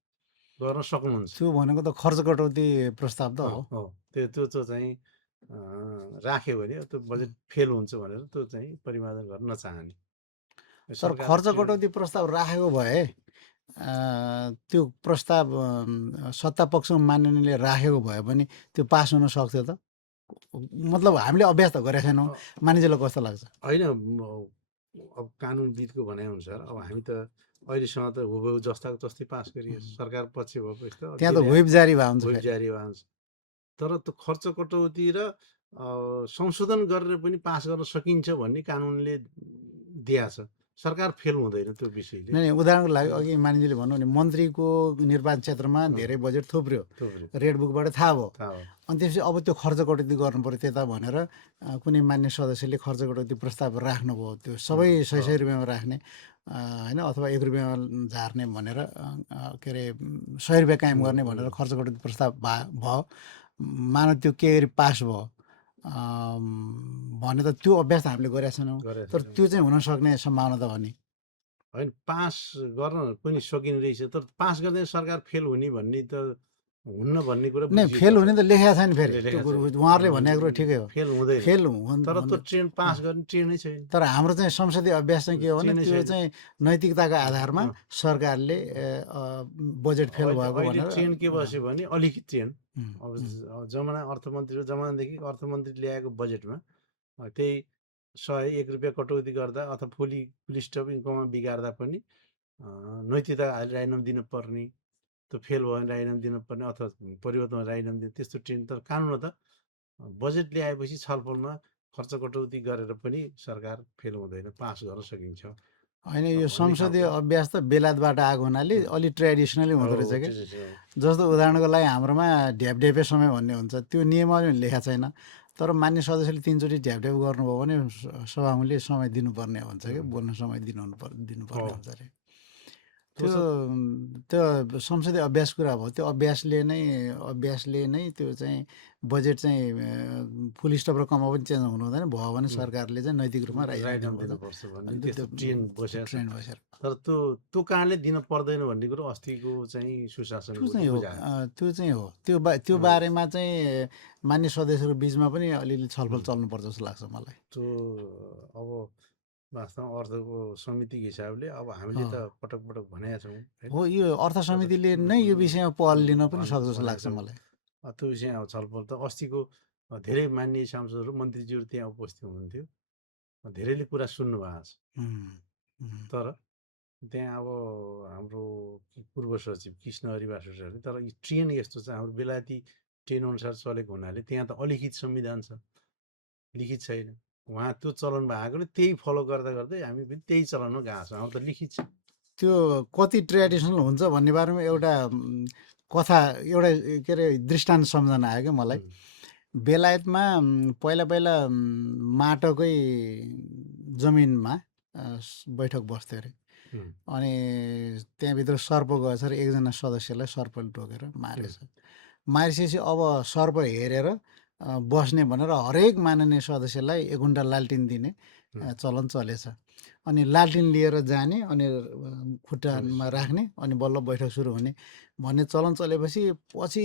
गर्न सक्नुहुन्छ। त्यो भनेको त खर्च कटौती प्रस्ताव त हो। त्यो चाहिँ राख्यो भने त्यो बजेट फेल हुन्छ भनेर त्यो चाहिँ परिमार्जन गर्न नचाहने। तर खर्च कटौती प्रस्ताव राखेको भए त्यो प्रस्ताव सत्ता पक्षमा मान्नेले राखेको भए पनि त्यो पास हुन सक्थ्यो त। मतलब हामीले अभ्यास त गरेका छैनौँ। मानिसलाई कस्तो लाग्छ? होइन, अब कानुनविदको भनाइअनुसार अब हामी त अहिलेसम्म त हुबहु जस्ताको तस्तै पास गरियो। सरकार पक्ष भएपछि त त्यहाँ त व्हिप जारी भए हुन्छ। व्हिप जारी भए हुन्छ। तर त्यो खर्च कटौती र संशोधन गरेर पनि पास गर्न सकिन्छ भन्ने कानुनले दिएको छ। सरकार फेल हुँदैन त्यो विषयले। नै उदाहरणको लागि अघि मानिसले भन्नु भने मन्त्रीको निर्वाचन क्षेत्रमा धेरै बजेट थुप्र्यो, रेड बुकबाट थाहा भयो। अनि त्यसपछि अब त्यो खर्च कटौती गर्नु पऱ्यो त्यता भनेर कुनै मान्य सदस्यले खर्च कटौती प्रस्ताव राख्नुभयो। त्यो सबै 100 रुपियाँमा राख्ने होइन, अथवा 1 रुपियाँमा झार्ने भनेर के अरे 100 रुपियाँ कायम गर्ने भनेर खर्च कटौती प्रस्ताव भयो। मानव त्यो के गरी पास भयो भने त त्यो अभ्यास त हामीले गरेका छैनौँ। तर त्यो चाहिँ हुन सक्ने सम्भावना त हो नि। होइन, पास गर्न पनि सकिने रहेछ, तर पास गर्दै सरकार फेल हुने भन्ने त हुन्न भन्ने कुरा नै फेल हुने त लेखेको छैन फेरि। त्यो कुरो उहाँहरूले भनेको कुरो ठिकै हो, फेल हुँदैन। फेल तर त्यो ट्रेन पास गर्ने ट्रेनै छैन। तर हाम्रो चाहिँ संसदीय अभ्यास चाहिँ के हो भने त्यो चाहिँ नैतिकताको आधारमा सरकारले बजेट फेल भएको भनेर ट्रेन के बस्यो भने अलिकति ट्रेन अब जमाना अर्थमन्त्री जमानादेखि अर्थमन्त्री ल्याएको बजेटमा त्यही 101 रुपियाँ कटौती गर्दा अथवा फुल स्टप इन्कममा बिगार्दा पनि नैतिकता राजीनामा दिनुपर्ने, त्यो फेल भयो भने राजीनामा दिनुपर्ने अथवा परिवर्तनमा राजीनामा दिनु, त्यस्तो ट्रेन। तर कानुनमा त बजेट ल्याएपछि छलफलमा खर्च कटौती गरेर पनि सरकार फेल हुँदैन, पास गर्न सकिन्छ। होइन, यो संसदीय अभ्यास त बेलायतबाट आएको हुनाले अलिक ट्रेडिसनली हुँदो रहेछ क्या। जस्तो उदाहरणको लागि हाम्रोमा ढ्यापढ्यापे समय भन्ने हुन्छ, त्यो नियमले लेखा छैन। तर मान्य सदस्यले 3 चोटि ढ्यापढ्याप गर्नुभयो भने सभामुखले समय दिनुपर्ने हुन्छ क्या, बोल्न समय दिनुपर्ने हुन्छ अरे। त्यो संसदीय अभ्यास कुरा भयो। त्यो अभ्यासले नै त्यो चाहिँ बजेट चाहिँ फुल स्टप र कमा पनि चेन्ज हुनु हुँदैन। भयो भने सरकारले चाहिँ नैतिक रूपमा राजीनामा दिनुपर्छ भन्ने त्यस्तो ट्रेन बसेर। तर त्यो कारणले दिन पर्दैन भन्ने कुरो अस्तिको चाहिँ सुशासन त्यो चाहिँ हो। त्यो बारेमा चाहिँ मान्य सदस्यहरूको बिचमा पनि अलिअलि छलफल चल्नुपर्छ जस्तो लाग्छ मलाई। त्यो अब वास्तवमा अर्थको समितिको हिसाबले अब हामीले त पटक पटक भनेका छौँ हो, यो अर्थ समितिले नै यो विषयमा पहल लिन पनि सक्छ जस्तो लाग्छ मलाई। त्यो विषय अब छलफल त अस्तिको धेरै माननीय सांसदहरू, मन्त्रीज्यूहरू त्यहाँ उपस्थित हुनुहुन्थ्यो। धेरैले कुरा सुन्नुभएको छ। उम्, उम्, तर त्यहाँ अब हाम्रो पूर्व सचिव कृष्ण हरिवास सरले तर यी ट्रेन यस्तो छ, हाम्रो बेलायती ट्रेन अनुसार चलेको हुनाले त्यहाँ त अलिखित संविधान छ, लिखित छैन। उहाँ त्यो चलन भएकोले त्यही फलो गर्दा गर्दै हामी पनि त्यही चलनमा गएको छौँ। हाम्रो त लिखित छ। त्यो कति ट्रेडिसनल हुन्छ भन्ने बारेमा एउटा कथा एउटा के अरे दृष्टान्त सम्झना आयो क्या मलाई। उम्, बेलायतमा पहिला पहिला माटोकै जमिनमा बैठक बस्थ्यो अरे। उम्, अनि त्यहाँभित्र सर्प गएछ र एकजना सदस्यलाई सर्पले टोकेर मारेछ। मारिसकेपछि अब सर्प हेरेर बस्ने भनेर हरेक माननीय सदस्यलाई 1 घन्टा लालटिन दिने चलन चलेछ। अनि लालटिन लिएर जाने अनि खुट्टामा राख्ने अनि बल्ल बैठक सुरु हुने भन्ने चलन चलेपछि पछि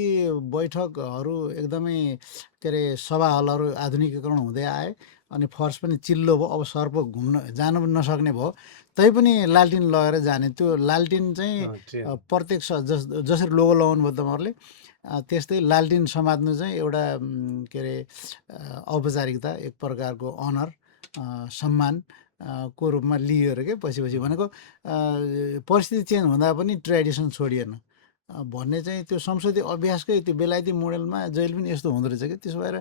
बैठकहरू एकदमै के अरे सभा हलहरू आधुनिकीकरण हुँदै आए अनि फर्स पनि चिल्लो भयो। अब सर्प घुम्न जान पनि नसक्ने भयो, तैपनि लालटिन लगाएर जाने। त्यो लालटिन चाहिँ ट्रेन प्रत्येक जसरी लोगो लगाउनु भयो तपाईँहरूले त्यस्तै लालटिन समात्नु चाहिँ एउटा के अरे औपचारिकता, एक प्रकारको अनर, सम्मान को रूपमा लियो अरे क्या पछि पछि। भनेको परिस्थिति चेन्ज हुँदा पनि ट्रेडिसन छोडिएन भन्ने चाहिँ त्यो संसदीय अभ्यासकै त्यो बेलायती मोडेलमा जहिले पनि यस्तो हुँदो रहेछ कि। त्यसो भएर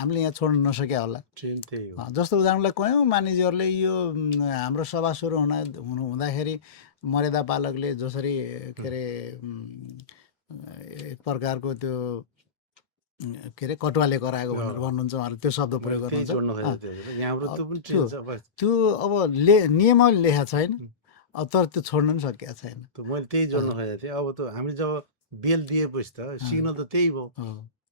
हामीले यहाँ छोड्न नसक्या होला। ट्रेन त्यही हो। जस्तो उदाहरणलाई कयौँ मानिसहरूले यो हाम्रो सभा सुरु हुँदाखेरि मर्यादा पालकले जसरी के अरे एक प्रकारको त्यो के अरे कटुवाले कराएको भनेर भन्नुहुन्छ उहाँहरूले, त्यो शब्द प्रयोग त्यही जोड्न गर्नुहुन्छ। खोजेको थियो हजुर। यहाँबाट त्यो पनि त्यो ट्रेन छ। बस त्यो अब नियमले लेखा छैन, तर त्यो छोड्न पनि सकिएको छैन। त मैले त्यही जोड्न खोजेको थिएँ। अब त हामीले जब बेल दिएपछि त सिग्नल त त्यही भयो।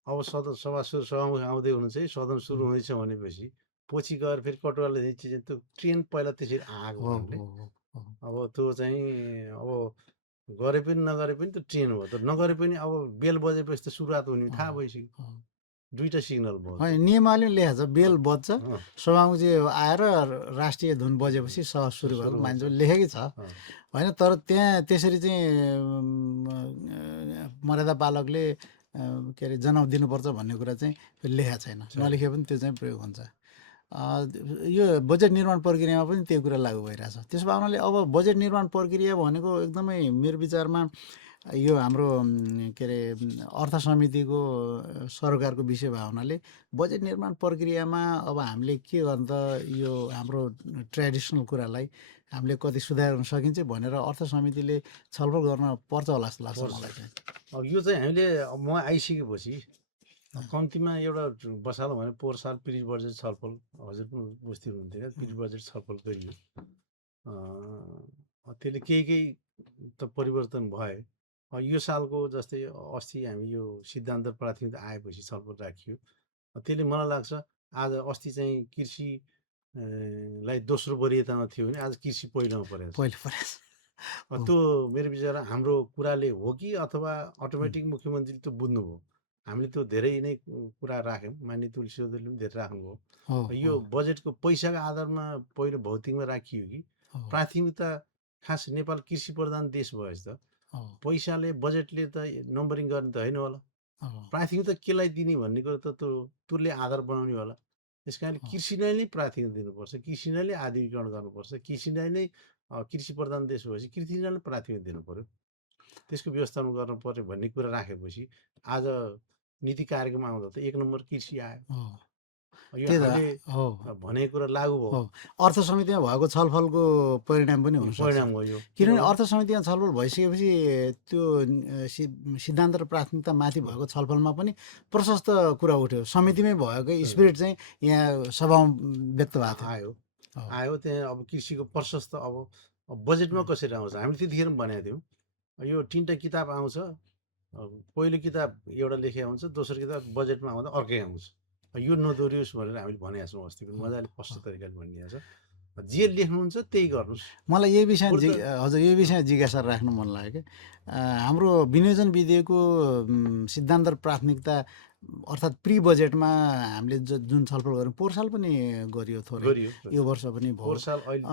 अब सभामुख आउँदै हुनुहुन्छ है, सदन सुरु हुँदैछ भनेपछि पछि गएर फेरि कटुवाले चिज त्यो ट्रेन पहिला त्यसरी आएको हुनाले अब त्यो चाहिँ अब गरे पनि नगरे पनि त्यो ट्रेन हो। त नगरे पनि अब बेल बजेपछि त सुरुवात हुने थाहा भइसक्यो। दुईटा सिग्नल भयो। होइन, नियमावली लेखा छ, बेल बज्छ, सभामुखजी आएर राष्ट्रिय धुन बजेपछि सभा सुरु भएको मान्छे लेखेकै छ होइन। तर त्यहाँ त्यसरी चाहिँ मर्यादा पालकले के अरे जनाउ दिनुपर्छ भन्ने कुरा चाहिँ लेखा छैन। नलेखे पनि त्यो चाहिँ प्रयोग हुन्छ। यो बजेट निर्माण प्रक्रियामा पनि त्यही कुरा लागु भइरहेछ। त्यसो भए हुनाले अब बजेट निर्माण प्रक्रिया भनेको एकदमै मेरो विचारमा यो हाम्रो के अरे अर्थ समितिको सरकारको विषय भए हुनाले बजेट निर्माण प्रक्रियामा अब हामीले के गर्नु त, यो हाम्रो ट्रेडिसनल कुरालाई हामीले कति सुधार्न सकिन्छ भनेर अर्थ समितिले छलफल गर्न पर्छ होला जस्तो लाग्छ मलाई चाहिँ। अब यो चाहिँ हामीले म आइसकेपछि कम्तीमा एउटा बसालौँ भने पोहोर साल पिरियड बजेट छलफल हजुर पनि उपस्थित हुनुहुन्थ्यो, पिरियड बजेट छलफल गरियो। त्यसले केही त परिवर्तन भयो। यो सालको जस्तै अस्ति हामी यो सिद्धान्त प्राथमिकता आएपछि छलफल राखियो। त्यसले मलाई लाग्छ आज अस्ति चाहिँ कृषि लाई दोस्रो वरियतामा थियो भने आज कृषि पहिलोमा परेको छ। त्यो मेरो विचारमा हाम्रो कुराले हो कि अथवा अटोमेटिक मुख्यमन्त्रीले त्यो बुझ्नुभयो। हामीले त्यो धेरै नै कुरा राख्यौँ, माननीय तुलसी चौधरीले पनि धेरै राख्नुभयो। यो बजेटको पैसाको आधारमा पहिलो भौतिकमा राखियो कि प्राथमिकता, खास नेपाल कृषि प्रधान देश भएछ त पैसाले बजेटले त नम्बरिङ गर्ने त होइन होला। प्राथमिकता केलाई दिने भन्ने कुरा त त्यसले आधार बनाउने होला। त्यस कारणले कृषिलाई नै प्राथमिकता दिनुपर्छ, कृषिलाई नै आधुनिकीकरण गर्नुपर्छ, कृषिलाई नै कृषि प्रधान देश भएपछि कृषिलाई नै प्राथमिकता दिनु पर्यो, त्यसको व्यवस्थापन गर्नु पर्यो भन्ने कुरा राखेपछि आज नीति कार्यक्रम आउँदा त 1 नम्बर कृषि आयो। यो हामीले भनेको कुरा लागु भयो। अर्थ समितिमा भएको छलफलको परिणाम पनि हुन सक्छ। परिणाम हो यो। किनभने अर्थ समितिमा छलफल भइसकेपछि त्यो सिद्धान्त र प्राथमिकता माथि भएको छलफलमा पनि प्रशस्त कुरा उठ्यो। समितिमै भएको स्पिरिट चाहिँ यहाँ सभामा व्यक्त भएको आयो। त्यहाँ अब कृषिको प्रशस्त अब बजेटमा कसरी आउँछ हामीले त्यतिखेर पनि भनेको थियौँ। यो 3टा किताब आउँछ, पहिलो किताब एउटा लेखे आउँछ, दोस्रो किताब बजेटमा आउँदा अर्कै आउँछ। यो नदोहोरियोस् भनेर हामीले भनेका छौँ। अस्ति पनि मजाले स्पष्ट तरिकाले भनिदिएको छ। जे लेख्नुहुन्छ त्यही गर्नुहोस्। मलाई यही विषयमा हजुर यही विषयमा जिज्ञासा राख्नु मन लाग्यो कि हाम्रो विनियोजन विधेयकको सिद्धान्त र प्राथमिकता अर्थात् प्री बजेटमा हामीले जुन छलफल गऱ्यौँ पोहोर साल पनि गरियो थोरै, यो वर्ष पनि भयो। पोहोर साल अहिले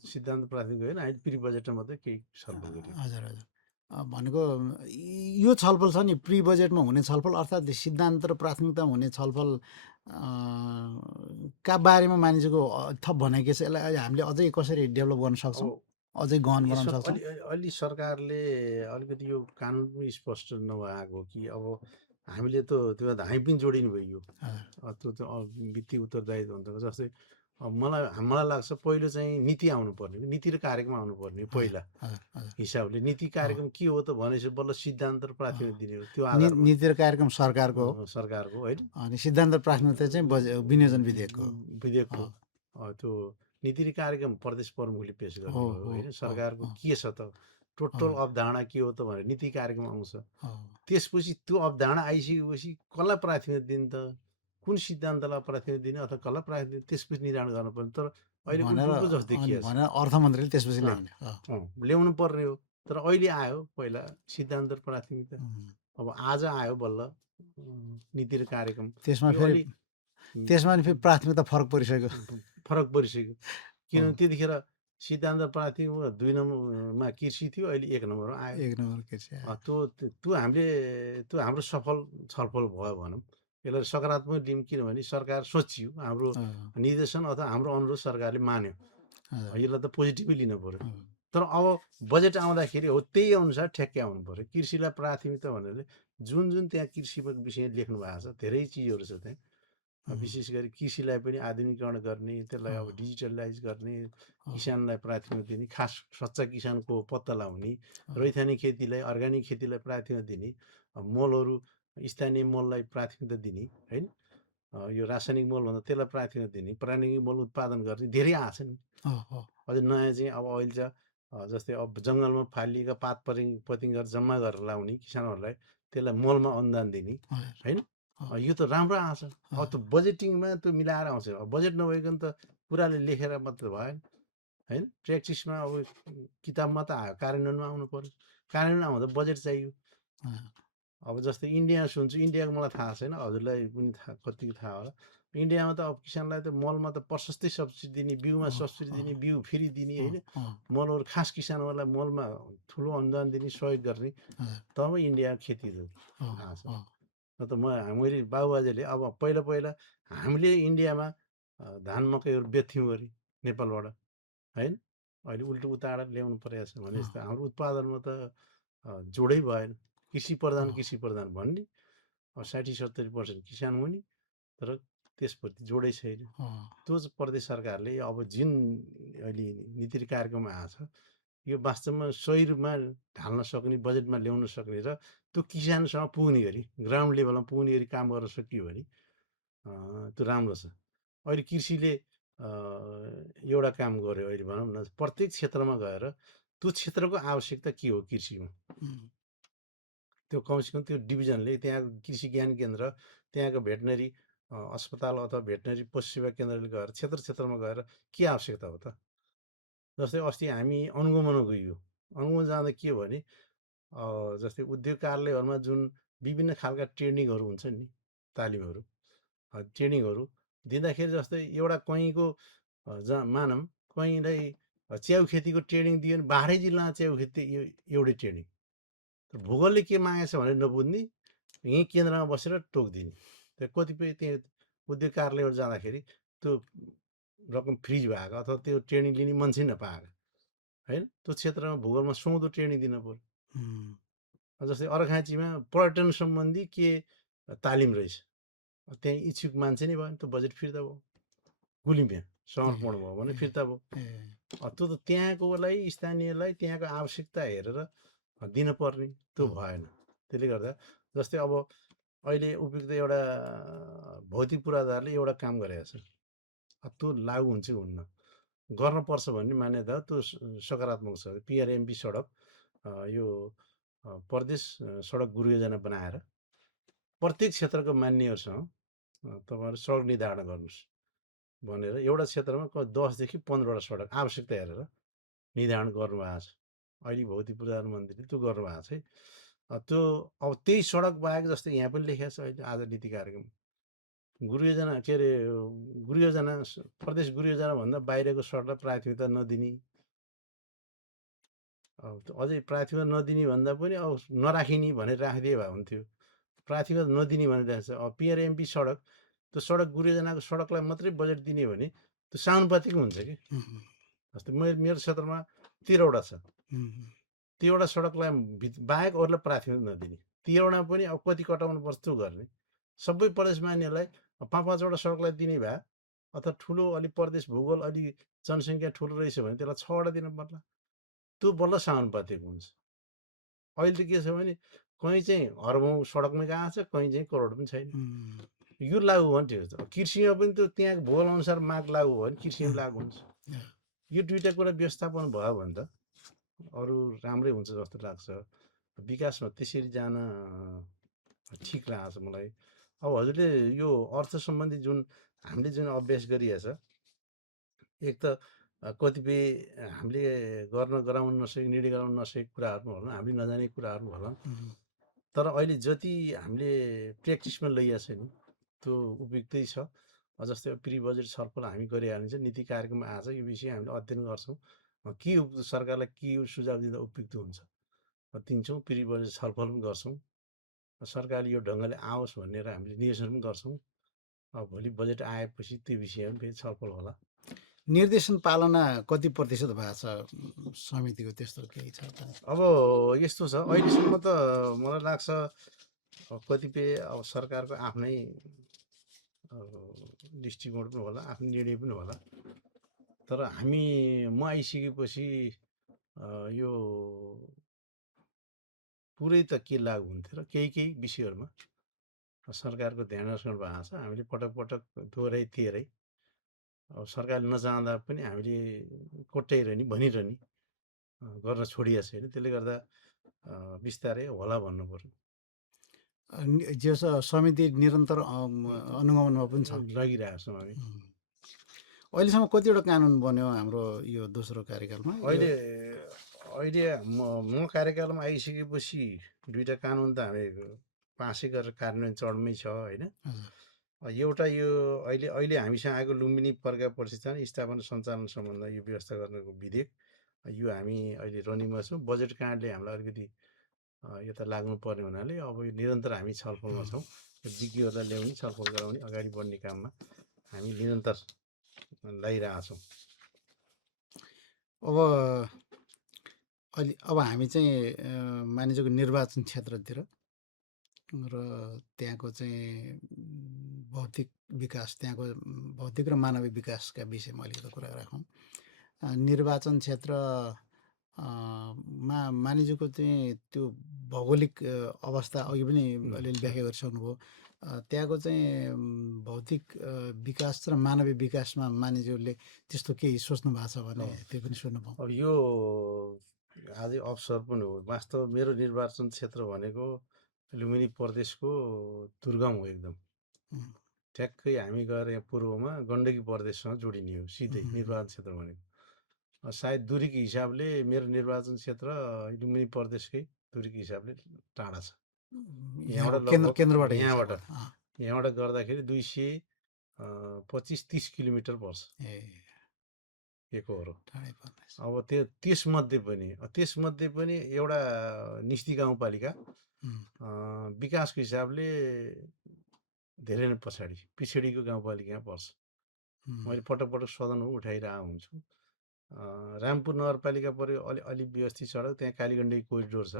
सिद्धान्त प्राथमिकता होइन, अहिले प्री बजेटमा मात्रै केही छलफल गरियो। हजुर हजुर भनेको यो छलफल छ नि प्री बजेटमा हुने छलफल अर्थात् सिद्धान्त र प्राथमिकतामा हुने छलफल का बारेमा मानिसको थप भनाइ के छ? यसलाई हामीले अझै कसरी डेभलप गर्न सक्छौँ? अब अझै गहन बनाउन यसमा सक्छौँ? अलि सरकारले अलिकति यो कानुन पनि स्पष्ट नभएको कि अब हामीले त त्यो हामी पनि जोडिनु भयो त्यो त वित्तीय उत्तरदायित्व हुन्छ जस्तै मलाई लाग्छ पहिलो चाहिँ नीति आउनुपर्ने नीति र कार्यक्रम आउनुपर्ने पहिला हिसाबले नीति कार्यक्रम के हो त भनेपछि बल्ल सिद्धान्त र प्राथमिकता दिने हो त्यो आधारमा नीति र कार्यक्रम सरकारको हो सरकारको होइन अनि सिद्धान्त र प्राथमिकता चाहिँ विनियोजन विधेयकको हो। विधेयकको त्यो नीति र कार्यक्रम प्रदेश प्रमुखले पेश गर्ने हो होइन सरकारको के छ त टोटल अवधारणा के हो त भनेर नीति कार्यक्रम आउँछ त्यसपछि त्यो अवधारणा आइसकेपछि कसलाई प्राथमिकता दिने त कुन सिद्धान्तलाई प्राथमिकता दिने अथवा कसलाई प्राथमिकता त्यसपछि निर्धारण गर्नुपर्ने तर अहिले उल्टो जस्तो देखिएको छ अर्थमन्त्रीले त्यसपछि ल्याउनु पर्ने हो तर अहिले आयो पहिला सिद्धान्त र प्राथमिकता अब आज आयो बल्ल नीति र कार्यक्रम त्यसमा फेरि प्राथमिकता फरक परिसक्यो किनभने त्यतिखेर सिद्धान्त प्राथमिकता 2 नम्बरमा कृषि थियो अहिले 1 नम्बरमा आयो 1 नम्बर कृषि त्यो हामीले त्यो हाम्रो सफल छलफल भयो भनौँ यसलाई सकारात्मक लियौँ किनभने सरकार सोचियो हाम्रो निर्देशन अथवा हाम्रो अनुरोध सरकारले मान्यो यसलाई त पोजिटिभै लिनु पऱ्यो तर अब बजेट आउँदाखेरि हो त्यही अनुसार ठ्याक्कै आउनु पऱ्यो कृषिलाई प्राथमिकता भनेर जुन जुन त्यहाँ कृषिको विषय लेख्नु भएको छ धेरै चिजहरू छ त्यहाँ विशेष गरी कृषिलाई पनि आधुनिकीकरण गर्ने त्यसलाई अब डिजिटलाइज गर्ने किसानलाई प्राथमिकता दिने खास सच्चा किसानको पत्ता लगाउने रैथाने खेतीलाई अर्ग्यानिक खेतीलाई प्राथमिकता दिने मलहरू स्थानीय मललाई प्राथमिकता दिने होइन यो रासायनिक मलभन्दा त्यसलाई प्राथमिकता दिने प्राकृतिक मल उत्पादन गर्ने धेरै आएको छ नि अझ नयाँ चाहिँ अब अहिले चाहिँ जस्तै अब जङ्गलमा फालिएका पात पतिङ्गहरू जम्मा गरेर लाउने किसानहरूलाई त्यसलाई मलमा अनुदान दिने होइन यो त राम्रो आउँछ अब त्यो बजेटिङमा त्यो मिलाएर आउँछ अब बजेट नभइकन त कुराले लेखेर मात्र भएन होइन प्र्याक्टिसमा अब किताबमा त आयो कार्यान्वयनमा आउनु पऱ्यो कार्यान्वयन आउँदा बजेट चाहियो अब जस्तै इन्डिया सुन्छु इन्डियाको मलाई थाहा छैन हजुरलाई पनि कतिको थाहा होला इन्डियामा त अब किसानलाई त मलमा त प्रशस्तै सब्सिडी दिने बिउमा सब्सिडी दिने बिउ फ्री दिने होइन मलहरू खास किसानहरूलाई मलमा ठुलो अनुदान दिने सहयोग गर्ने तब इन्डिया खेती थाहा छ न त मैले बाबुबाजेले अब पहिला हामीले इन्डियामा धान मकैहरू बेच्थ्यौँ अरे नेपालबाट होइन अहिले उल्टो उताएर ल्याउनु परेको छ भने जस्तो हाम्रो उत्पादनमा त जोडै भएन कृषि प्रधान भन्ने 60-70% किसान हुने तर त्यसप्रति जोडै छैन त्यो चाहिँ प्रदेश सरकारले अब जुन अहिले नीति कार्यक्रममा आएको छ यो वास्तवमा सही रूपमा ढाल्न सक्ने बजेटमा ल्याउन सक्ने र त्यो किसानसँग पुग्ने गरी ग्राउन्ड लेभलमा पुग्ने गरी काम गर्न सकियो भने त्यो राम्रो छ अहिले कृषिले एउटा काम गर्यो अहिले भनौँ न प्रत्येक क्षेत्रमा गएर त्यो क्षेत्रको आवश्यकता के हो कृषिमा त्यो कमसेकम त्यो डिभिजनले त्यहाँ कृषि ज्ञान केन्द्र त्यहाँको भेटनरी अस्पताल अथवा भेटनरी पशु सेवा केन्द्रले गएर क्षेत्रमा गएर के आवश्यकता हो त जस्तै अस्ति हामी अनुगमन गइयो अनुगमन जाँदा के हो भने जस्तै उद्योग कार्यालयहरूमा जुन विभिन्न खालका ट्रेनिङहरू हुन्छन् नि तालिमहरू ट्रेनिङहरू दिँदाखेरि जस्तै एउटा कहीँको मानौँ कहीँलाई च्याउ खेतीको ट्रेनिङ दियो भने बाह्रै जिल्लामा च्याउ खेती एउटै ट्रेनिङ भूगोलले के मागेछ भनेर नबुझ्ने यहीँ केन्द्रमा बसेर टोकिदिने त्यो कतिपय त्यहाँ उद्योग कार्यालयबाट जाँदाखेरि त्यो रकम फ्रिज भएको अथवा त्यो ट्रेनिङ लिने मान्छे नपाएको होइन त्यो क्षेत्रमा भूगोलमा सुहाउँदो ट्रेनिङ दिन पऱ्यो जस्तै अर्घाँचीमा पर्यटन सम्बन्धी के तालिम रहेछ त्यहाँ इच्छुक मान्छे नै भयो त्यो बजेट फिर्ता भयो गुलिम्या समर्पण भयो भने फिर्ता भयो त्यो त त्यहाँकोलाई स्थानीयलाई त्यहाँको आवश्यकता हेरेर दिनुपर्ने त्यो भएन त्यसले गर्दा जस्तै अब अहिले उपयुक्त एउटा भौतिक पूर्वाधारले एउटा काम गरेको छ त्यो लागु हुन्छ हुन्न गर्नुपर्छ भन्ने मान्यता त्यो सकारात्मक छ पिआरएमबी सडक यो प्रदेश सडक गुरु योजना बनाएर प्रत्येक क्षेत्रको मान्यहरूसँग तपाईँहरू सडक निर्धारण गर्नुहोस् भनेर एउटा क्षेत्रमा 10देखि 15वटा सडक आवश्यकता हेरेर निर्धारण गर्नुभएको छ अहिले भौतिक पूर्वाधार मन्त्रीले त्यो गर्नुभएको छ है त्यो अब त्यही सडक बाहेक जस्तै यहाँ पनि लेखेको छ अहिले आज नीति कार्यक्रम गुरु योजना के अरे गुरु योजना प्रदेश गुरु योजना भन्दा बाहिरको सडकलाई प्राथमिकता नदिने अझै प्राथमिकता नदिने भन्दा पनि अब नराखिने भनेर राखिदिए भए हुन्थ्यो। प्राथमिकता नदिने भनिरहेको छ। अब पिआरएमपी सडक, त्यो सडक गुरुयोजनाको सडकलाई मात्रै बजेट दिने भने त्यो सानुपातिक हुन्छ कि। जस्तै मेरो क्षेत्रमा 13वटा छ। त्योवटा सडकलाई बाहेक अरूलाई प्राथमिकता नदिने। त्योवटा पनि अब कति कटाउनुपर्छ त्यो गर्ने। सबै प्रदेश मान्यलाई 5-5वटा सडकलाई दिने भए अथवा ठुलो अलि प्रदेश भूगोल अलि जनसङ्ख्या ठुलो रहेछ भने त्यसलाई 6वटा दिनु पर्ला। त्यो बल्ल समानुपातिक हुन्छ। अहिले त के छ भने कहीँ चाहिँ हरबौँ सडकमै गएको छ, कहीँ चाहिँ करोड पनि छैन। यो लागु भयो भने ठिक छ। कृषिमा पनि त्यो त्यहाँको भूगोल अनुसार माग लागु भयो भने कृषिमा लागु हुन्छ। यो दुईवटा कुरा व्यवस्थापन भयो भने त अरू राम्रै हुन्छ जस्तो लाग्छ। विकासमा त्यसरी जान ठिक लाग्छ मलाई। अब हजुरले यो अर्थ सम्बन्धी जुन हामीले जुन अभ्यास गरिएको छ, एक त कतिपय हामीले गर्न गराउन नसकेको, निर्णय गराउन नसकेको कुराहरू पनि होला, हामीले नजानेको कुराहरू पनि होला। तर अहिले जति हामीले प्र्याक्टिसमा लैया छ नि त्यो उपयुक्तै छ। जस्तै प्री बजेट छलफल हामी गरिहालिन्छ, नीति कार्यक्रम आज यो विषय हामीले अध्ययन गर्छौँ। के सरकारलाई के सुझाव दिँदा उपयुक्त हुन्छ दिन्छौँ। प्री बजेट छलफल पनि गर्छौँ। सरकारले यो ढङ्गले आओस् भनेर हामीले निर्देशन पनि गर्छौँ। अब भोलि बजेट आएपछि त्यो विषयमा पनि फेरि छलफल होला। निर्देशन पालना कति प्रतिशत भएको छ समितिको, त्यस्तो केही छ त? अब यस्तो छ, अहिलेसम्म त मलाई लाग्छ कतिपय अब सरकारको आफ्नै दृष्टिकोण पनि होला, आफ्नो निर्णय पनि होला। तर म आइसकेपछि यो पुरै त के लागु हुन्थ्यो र केही विषयहरूमा सरकारको ध्यान आकर्षण भएको छ। हामीले पटक पटक दोहोऱ्याइ तेह्रै अब सरकारले नचाहँदा पनि हामीले कोट्याइरहने भनिरहने गर्न छोडिएको छैन। त्यसले गर्दा बिस्तारै होला भन्नु पर्यो। जो समिति निरन्तर अनुगमनमा पनि छ, लागिरहेको छौँ हामी। अहिलेसम्म कतिवटा कानुन बन्यो हाम्रो यो दोस्रो कार्यकालमा? अहिले म कार्यकालमा आइसकेपछि 2टा कानुन त हामी पासै गरेर कार्यान्वयन चरणमै छ होइन। एउटा यो अहिले हामीसँग आएको लुम्बिनी प्रज्ञा प्रतिष्ठान स्थापना सञ्चालन सम्बन्ध यो व्यवस्था गर्नको विधेयक, यो हामी अहिले रनिङमा छौँ। बजेट कारणले हामीलाई अलिकति यता लाग्नुपर्ने हुनाले अब यो निरन्तर हामी छलफलमा छौँ। जिज्ञहरूलाई ल्याउने, छलफल गराउने, अगाडि बढ्ने काममा हामी निरन्तर लागिरहेका छौँ। अब हामी चाहिँ मानिसको निर्वाचन क्षेत्रतिर र त्यहाँको चाहिँ भौतिक विकास, त्यहाँको भौतिक र मानविक विकासका विषयमा अलिकति कुरा राखौँ। निर्वाचन क्षेत्र मा मानिसको चाहिँ त्यो भौगोलिक अवस्था अघि पनि अलिअलि व्याख्या गरिसक्नुभयो। त्यहाँको चाहिँ भौतिक विकास र मानवीय विकासमा मानिसहरूले त्यस्तो केही सोच्नु भएको छ भने त्यो पनि सुन्नु पाऊँ। अब यो आजै अवसर पनि हो। वास्तव मेरो निर्वाचन क्षेत्र भनेको लुम्बिनी प्रदेशको दुर्गम हो एकदम। ठ्याक्कै हामी गएर यहाँ पूर्वमा गण्डकी प्रदेशसँग जोडिने हो सिधै निर्वाचन क्षेत्र भनेको। सायद दूरीको हिसाबले मेरो निर्वाचन क्षेत्र लुम्बिनी प्रदेशकै दूरीको हिसाबले टाढा छ। यहाँबाट गर्दाखेरि 225-30 किलोमिटर पर्छ एकहोरो। अब त्यसमध्ये पनि एउटा निस्ती गाउँपालिका विकासको हिसाबले धेरै नै पिछडिको गाउँपालिकामा पर्छ। मैले पटक पटक सदनमा उठाइरहेको हुन्छु। रामपुर नगरपालिका पऱ्यो अलि व्यवस्थित सडक, त्यहाँ कालीगण्डकी कोरिडोर छ।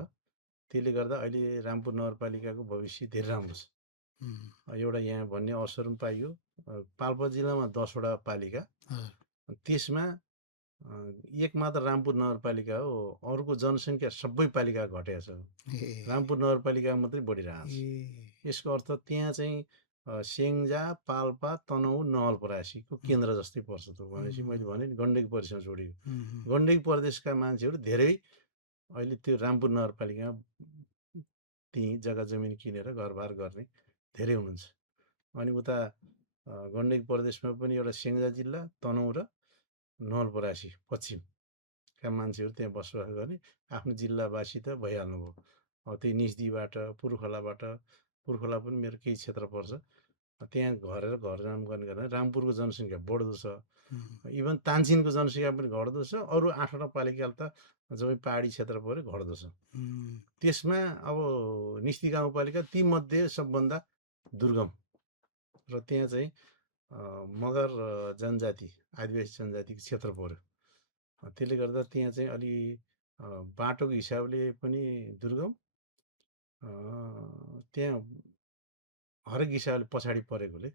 त्यसले गर्दा अहिले रामपुर नगरपालिकाको भविष्य धेरै राम्रो छ। एउटा यहाँ भन्ने अवसर पनि पाइयो। पाल्पा जिल्लामा 10वटा पालिका, त्यसमा एक मात्र रामपुर नगरपालिका हो, अरूको जनसङ्ख्या सबै पालिका घटेको छ। रामपुर नगरपालिका मात्रै बढिरहेको छ। यसको अर्थ त्यहाँ चाहिँ स्याङ्जा, पाल्पा, तनहुँ, नवलपरासीको केन्द्र जस्तै पर्छ। त भनेपछि मैले भने नि गण्डकी प्रदेशमा जोडियो। गण्डकी प्रदेशका मान्छेहरू धेरै अहिले त्यो रामपुर नगरपालिकामा त्यहीँ जग्गा जमिन किनेर घरबार गर्ने धेरै हुनुहुन्छ। अनि उता गण्डकी प्रदेशमा पनि एउटा स्याङ्जा जिल्ला, तनहुँ र नवलपरासी पश्चिमका मान्छेहरू त्यहाँ बसोबास गर्ने आफ्नो जिल्लावासी त भइहाल्नुभयो। अब त्यही निस्दीबाट पुर्खोला पनि मेरो केही क्षेत्र पर्छ। त्यहाँ घर नाम गर्ने कारण रामपुरको जनसङ्ख्या बढ्दो छ। उम्, इभन तानसिनको जनसङ्ख्या पनि घट्दो छ। अरू 8वटा पालिका त जम्मै पहाडी क्षेत्र पऱ्यो घट्दो छ। उम्, त्यसमा अब निस्ती गाउँपालिका तीमध्ये सबभन्दा दुर्गम र त्यहाँ चाहिँ मगर जनजाति आदिवासी जनजातिको क्षेत्र पऱ्यो। त्यसले गर्दा त्यहाँ चाहिँ अलि बाटोको हिसाबले पनि दुर्गम, त्यहाँ हरेक हिसाबले पछाडि परेकोले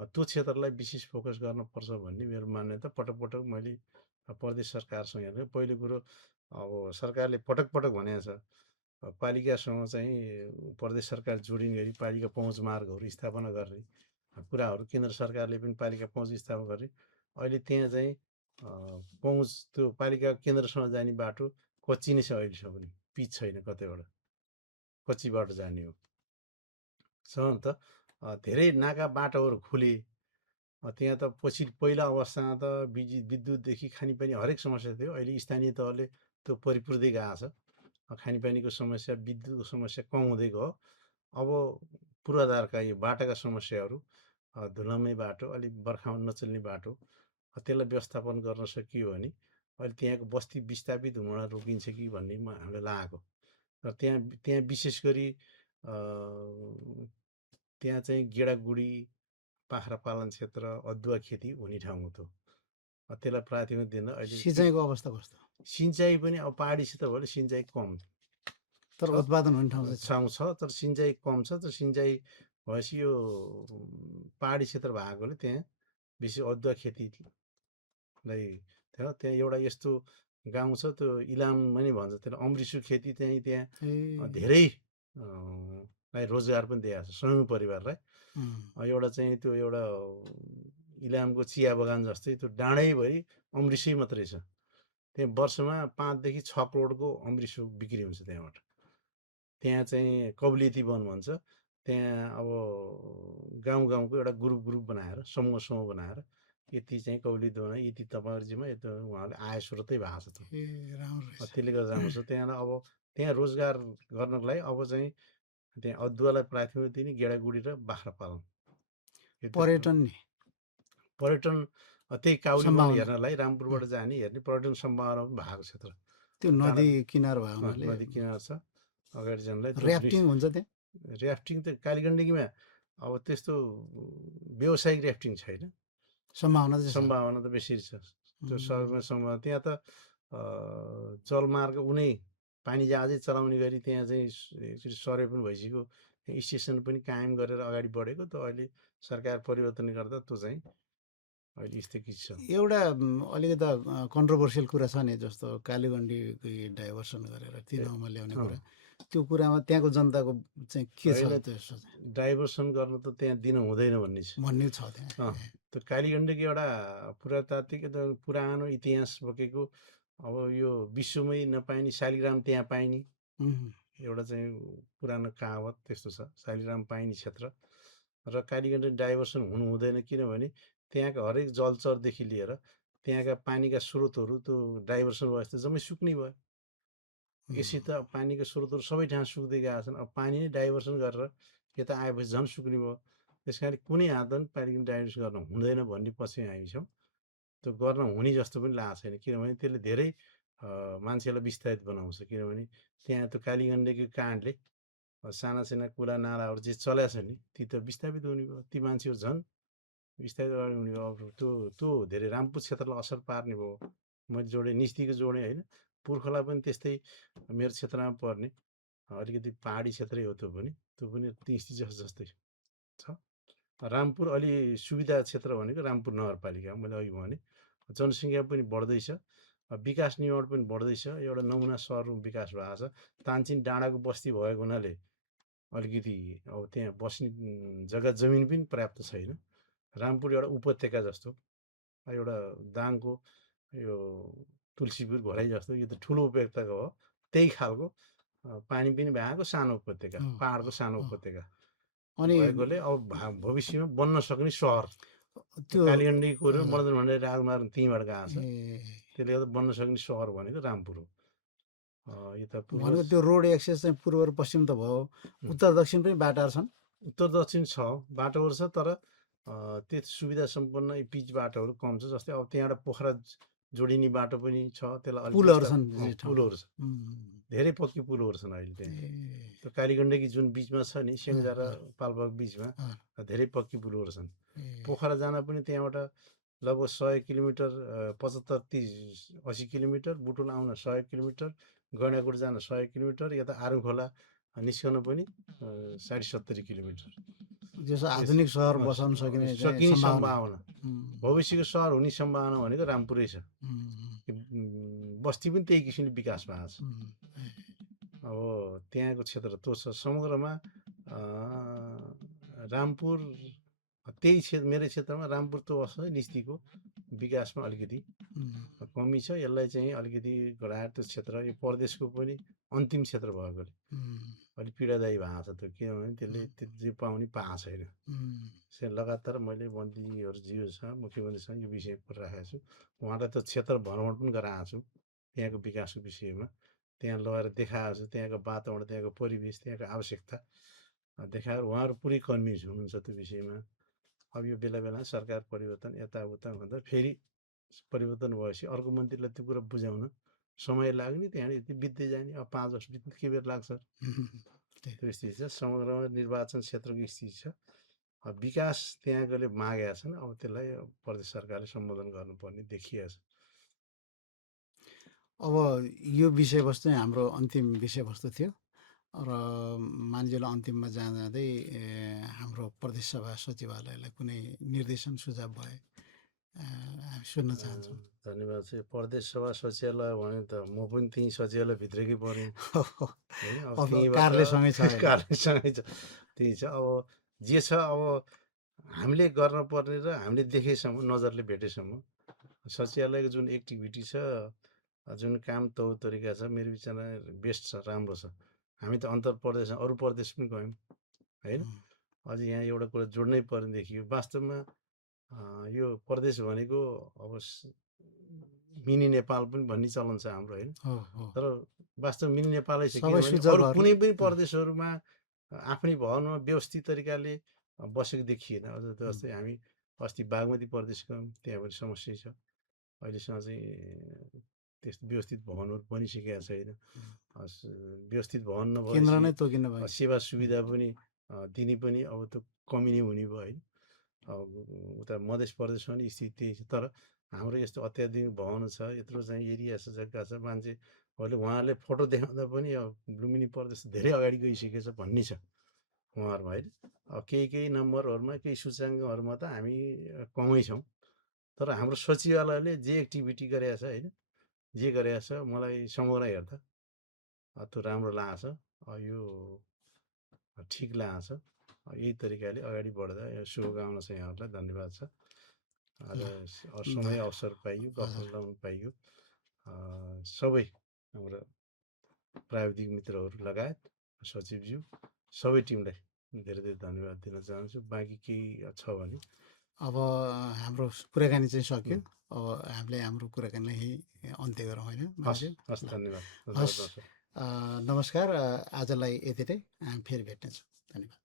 त्यो क्षेत्रलाई विशेष फोकस गर्नुपर्छ भन्ने मेरो मान्यता। पटक पटक मैले प्रदेश सरकारसँग हेरेँ। पहिलो कुरो अब सरकारले पटक पटक भनेको छ पालिकासँग चाहिँ प्रदेश सरकार जोडिने गरी पालिका पहुँच मार्गहरू स्थापना गर्ने कुराहरू केन्द्र सरकारले पनि पालिका पहुँच स्थापना गर्ने। अहिले त्यहाँ चाहिँ पहुँच त्यो पालिका केन्द्रसँग जाने बाटो कच्ची नै छ अहिलेसम्म पनि, पिच छैन, कतैबाट कच्ची बाटो जाने हो। त धेरै नाका बाटोहरू खुले। त्यहाँ त पछि पहिला अवस्थामा त विद्युतदेखि खानेपानी हरेक समस्या थियो। अहिले स्थानीय तहले त्यो परिपूर्दै गएको छ। खानेपानीको समस्या, विद्युतको समस्या कम हुँदै गयो। अब पूर्वाधारका यो बाटाका समस्याहरू, धुलमै बाटो, अलिक बर्खामा नचल्ने बाटो, त्यसलाई व्यवस्थापन गर्न सकियो भने अहिले त्यहाँको बस्ती विस्थापित हुनबाट रोकिन्छ कि भन्ने हामीलाई लागेको। र त्यहाँ विशेष गरी त्यहाँ चाहिँ गेडागुडी, बाख्रा पालन क्षेत्र, अदुवा खेती हुने ठाउँ हो त्यो। त्यसलाई प्राथमिकता दिँदा अहिले सिँचाइको अवस्था कस्तो? सिँचाइ पनि अब पहाडी क्षेत्र भयो, सिँचाइ कम तर छ। उत्पादन हुने ठाउँ चाहिँ छ। ठाउँ छ तर सिँचाइ कम छ। तर सिँचाइ भएपछि यो पहाडी क्षेत्र भएकोले त्यहाँ विशेष अदुवा खेतीलाई थियो। त्यहाँ एउटा यस्तो गाउँ छ, त्यो इलाममा नि भन्छ त्यसलाई, अम्रिसु खेती। त्यहाँ धेरै लाई रोजगार पनि दिएको छ समूह परिवारलाई। एउटा चाहिँ त्यो एउटा इलामको चिया बगान जस्तै त्यो डाँडैभरि अम्रिसै मात्रै छ। त्यहाँ वर्षमा 5 देखि 6 करोडको अम्रिसो बिक्री हुन्छ त्यहाँबाट। त्यहाँ चाहिँ कबुलियती वन भन्छ। त्यहाँ अब गाउँको एउटा ग्रुप बनाएर, समूह बनाएर यति चाहिँ कबुलियती वन, यति तपाईँहरू जिम्मा, यति उहाँले आय स्रोतै भएको छ त्यो। त्यसले गर्दा राम्रो छ। त्यहाँलाई अब त्यहाँ रोजगार गर्नको लागि अब चाहिँ त्यहाँ अदुवालाई प्राथमिकता दिने, गेडागुडी र बाख्रा पालन। पर्यटन त्यही काउली वन हेर्नलाई रामपुरबाट जाने हेर्ने पर्यटन सम्भावना पनि भएको क्षेत्र। त्यो नदी किनार भयो हुनाले नदी किनार छ। अगाडि जानलाई ऱ्याफ्टिङ हुन्छ त्यहाँ। ऱ्याफ्टिङ त कालीगण्डकीमा अब त्यस्तो व्यावसायिक ऱ्याफ्टिङ छैन। सम्भावना त बेसी छ। त्यो सबैमा सम्भावना। त्यहाँ त जलमार्ग उनै पानी जहाजै चलाउने गरी त्यहाँ चाहिँ सर्वे पनि भइसक्यो। स्टेसन पनि कायम गरेर अगाडि बढेको। त अहिले सरकार परिवर्तन गर्दा त्यो चाहिँ अहिले स्थगित छ। एउटा अलिकता कन्ट्रोभर्सियल कुरा छ नि, जस्तो कालीगण्डी डाइभर्सन गरेर ती ठाउँमा ल्याउने कुरा, त्यो कुरामा त्यहाँको जनताको चाहिँ के छ? डाइभर्सन गर्न त त्यहाँ दिन हुँदैन भन्ने छ त्यहाँ। त्यो कालीगण्डीको एउटा पुरातात्विक पुरानो इतिहास बोकेको, अब यो विश्वमै नपाइने शालिग्राम त्यहाँ पाइने एउटा चाहिँ पुरानो कहावत त्यस्तो छ। शालिग्राम पाइने क्षेत्र र कालीगण्डी डाइभर्सन हुनु हुँदैन। किनभने त्यहाँका हरेक जलचरदेखि लिएर त्यहाँका पानीका स्रोतहरू त्यो डाइभर्सन भयो जस्तो जम्मै सुक्ने भयो। यसै त पानीका स्रोतहरू सबै ठाउँ सुक्दै गएका छन्। अब पानी नै डाइभर्सन गरेर यता आएपछि झन् सुक्ने भयो। त्यस कारण कुनै हातमा पनि पानीको डाइभर्सन गर्न हुँदैन भन्ने पछि हामी छौँ। त्यो गर्न हुने जस्तो पनि लागेको छैन। किनभने त्यसले धेरै मान्छेलाई विस्थापित बनाउँछ। किनभने त्यहाँ त्यो कालीगण्डकीको काण्डले साना कुला नालाहरू जे चलेको छ नि, ती त विस्थापित हुने भयो। ती मान्छेहरू झन् विस्थापित हुने भयो। अब त्यो धेरै रामपुर क्षेत्रलाई असर पार्ने भयो। मैले जोडेँ, निस्तीको जोडेँ होइन। पुर्खोला पनि त्यस्तै मेरो क्षेत्रमा पर्ने अलिकति पहाडी क्षेत्रै हो। त्यो पनि निस्ती जस्तै छ। रामपुर अलि सुविधा क्षेत्र भनेको रामपुर नगरपालिका, मैले अघि भने। जनसङ्ख्या पनि बढ्दैछ, विकास निर्माण पनि बढ्दैछ। एउटा नमुना सहरको विकास भएको छ। तानचिन डाँडाको बस्ती भएको हुनाले अलिकति अब त्यहाँ बस्ने जग्गा जमिन पनि पर्याप्त छैन। रामपुर एउटा उपत्यका जस्तो, एउटा दाङको यो तुलसीपुर घोराइ जस्तो, यो त ठुलो उपत्यका हो। त्यही खालको पानी पनि भएको सानो उपत्यका, पहाडको सानो उपत्यका भएकोले अब भविष्यमा बन्न सक्ने सहर त्यो कालीगण्डीको मदन भण्डारी राजमार्ग त्यहीँबाट गएको छ। त्यसले गर्दा बन्न सक्ने सहर भनेको रामपुर हो। त्यो रोड एक्सेस चाहिँ पूर्व र पश्चिम त भयो, उत्तर दक्षिण पनि बाटाहरू छन्। उत्तर दक्षिण छ, बाटोहरू छ, तर त्यो सुविधा सम्पन्न यी पिच बाटोहरू कम छ। जस्तै अब त्यहाँबाट पोखरा जोडिने बाटो पनि छ, त्यसलाई अलिक पुलहरू विस्तार छन् जे ठाउँमा। पुलहरू छ, उम्, धेरै पक्की पुलहरू छन् अहिले त्यहाँ। ए, त्यो कालीगण्डकी जुन बिचमा छ नि, स्याङ्जा र अँ, पाल्पाको बिचमा अँ, धेरै पक्की पुलहरू छन्। ए, पोखरा जान पनि त्यहाँबाट लगभग 100 किलोमिटर 75 30 80 किलोमिटर, बुटुल आउन 100 किलोमिटर, गैँडाकोट जान 100 किलोमिटर, यता आरुखोला निस्कन पनि 60 70 किलोमिटर। जसो त्यस आधुनिक सहर अँ, बसाउन सकिने चाहिँ सकिने सम्भावना। सम्भावना उम्, भविष्यको सहर हुने सम्भावना भनेको रामपुरै छ। उम्, बस्ती पनि त्यही किसिमले विकास भएको छ। उम्, ए, अब त्यहाँको क्षेत्र त्यो छ। समग्रमा रामपुर त्यही क्षेत्र, मेरै क्षेत्रमा रामपुर त्यो छ निस्तीको विकासमा अलिकति उम्, कमी छ। यसलाई चाहिँ अलिकति घटाएर त्यो क्षेत्र यो प्रदेशको पनि अन्तिम क्षेत्र भएकोले उम्, अलिक पीडादायी भएको छ त्यो, किनभने त्यसले त्यो पाउने पाएको छैन। उम्, लगातार मैले मन्त्रीहरूज्यूसँग मुख्यमन्त्रीसँग यो विषय राखेको छु। उहाँलाई त्यो क्षेत्र भ्रमण पनि गराएको छु, त्यहाँको विकासको विषयमा त्यहाँ लगेर देखाएको छु, त्यहाँको वातावरण, त्यहाँको परिवेश, त्यहाँको आवश्यकता देखाएर उहाँहरू पुरै कन्भिन्स हुनुहुन्छ त्यो विषयमा। अब यो बेला बेला सरकार परिवर्तन यताउता भन्दा फेरि परिवर्तन भएपछि अर्को मन्त्रीलाई त्यो कुरा बुझाउन समय लाग्ने, त्यहाँदेखि यति बित्दै जाने। अब 5 वर्ष बित्नु के बेर लाग्छ, त्यो स्थिति छ। समग्रमा निर्वाचन क्षेत्रको स्थिति छ। विकास त्यहाँकोले मागेका छन्, अब त्यसलाई प्रदेश सरकारले सम्बोधन गर्नुपर्ने देखिएको छ। अब यो विषयवस्तु चाहिँ हाम्रो अन्तिम विषयवस्तु थियो र मानिजल अन्तिममा जाँदै हाम्रो प्रदेश सभा सचिवालयलाई कुनै निर्देशन सुझाव भए हामी सुन्न चाहन्छौँ। धन्यवाद छ। प्रदेश सभा सचिवालय भने त म पनि त्यहीँ सचिवालयभित्रकै परेँ होइन। अब कार्यालयसँगै छ कार्यालयसँगै छ, त्यही छ। अब जे छ, अब हामीले गर्न पर्ने र हामीले देखेसम्म, नजरले भेटेसम्म सचिवालयको जुन एक्टिभिटी छ, जुन काम तौ तरिका छ, मेरो विचारमा बेस्ट छ, राम्रो छ। हामी त अन्तर प्रदेश अरू प्रदेश पनि गयौँ होइन। अझ यहाँ एउटा कुरा जोड्नै पर्ने देखियो, वास्तवमा यो प्रदेश भनेको अब मिनी नेपाल पनि भन्ने चलन छ हाम्रो होइन। तर वास्तव मिनी नेपालै छ, किनभने अरू कुनै पनि प्रदेशहरूमा आफ्नै भवनमा व्यवस्थित तरिकाले बसेको देखिएन। अझ जस्तै हामी अस्ति बागमती प्रदेश गयौँ, त्यहाँ पनि समस्या छ। अहिलेसम्म चाहिँ त्यस्तो व्यवस्थित भवनहरू बनिसकेका छैन। व्यवस्थित भवन नभएपछि सेवा सुविधा पनि दिने पनि अब त्यो कमी नै हुने भयो होइन। अब उता मध्य प्रदेशमा पनि स्थिति त्यही छ। तर हाम्रो यस्तो अत्याधुनिक भवन छ, यत्रो चाहिँ एरिया छ, जग्गा छ, मान्छेहरूले उहाँहरूले फोटो देखाउँदा पनि अब लुम्बिनी प्रदेश धेरै अगाडि गइसकेछ भन्ने छ उहाँहरूमा होइन। अब केही नम्बरहरूमा, केही सूचाङ्कहरूमा त हामी कमै छौँ। तर हाम्रो सचिवालयले जे एक्टिभिटी गरेका छ होइन, जे गरेका छ, मलाई समग्र हेर्दा त्यो राम्रो लागेको छ। यो ठिक लागेको छ। यही तरिकाले अगाडि बढ्दा शुभकामना छ यहाँहरूलाई। धन्यवाद छ। आज समय अवसर पाइयो, गफ लगाउनु पाइयो। सबै हाम्रो प्राविधिक मित्रहरू लगायत सचिवज्यू सबै टिमलाई धेरै धेरै धन्यवाद दिन चाहन्छु। बाँकी केही छ भने अब हाम्रो कुराकानी चाहिँ सक्यो। अब हामीले हाम्रो कुराकानीलाई यही अन्त्य गरौँ होइन। हस्, धन्यवाद। हस्, नमस्कार। आजलाई यति नै, हामी फेरि भेट्नेछौँ। धन्यवाद।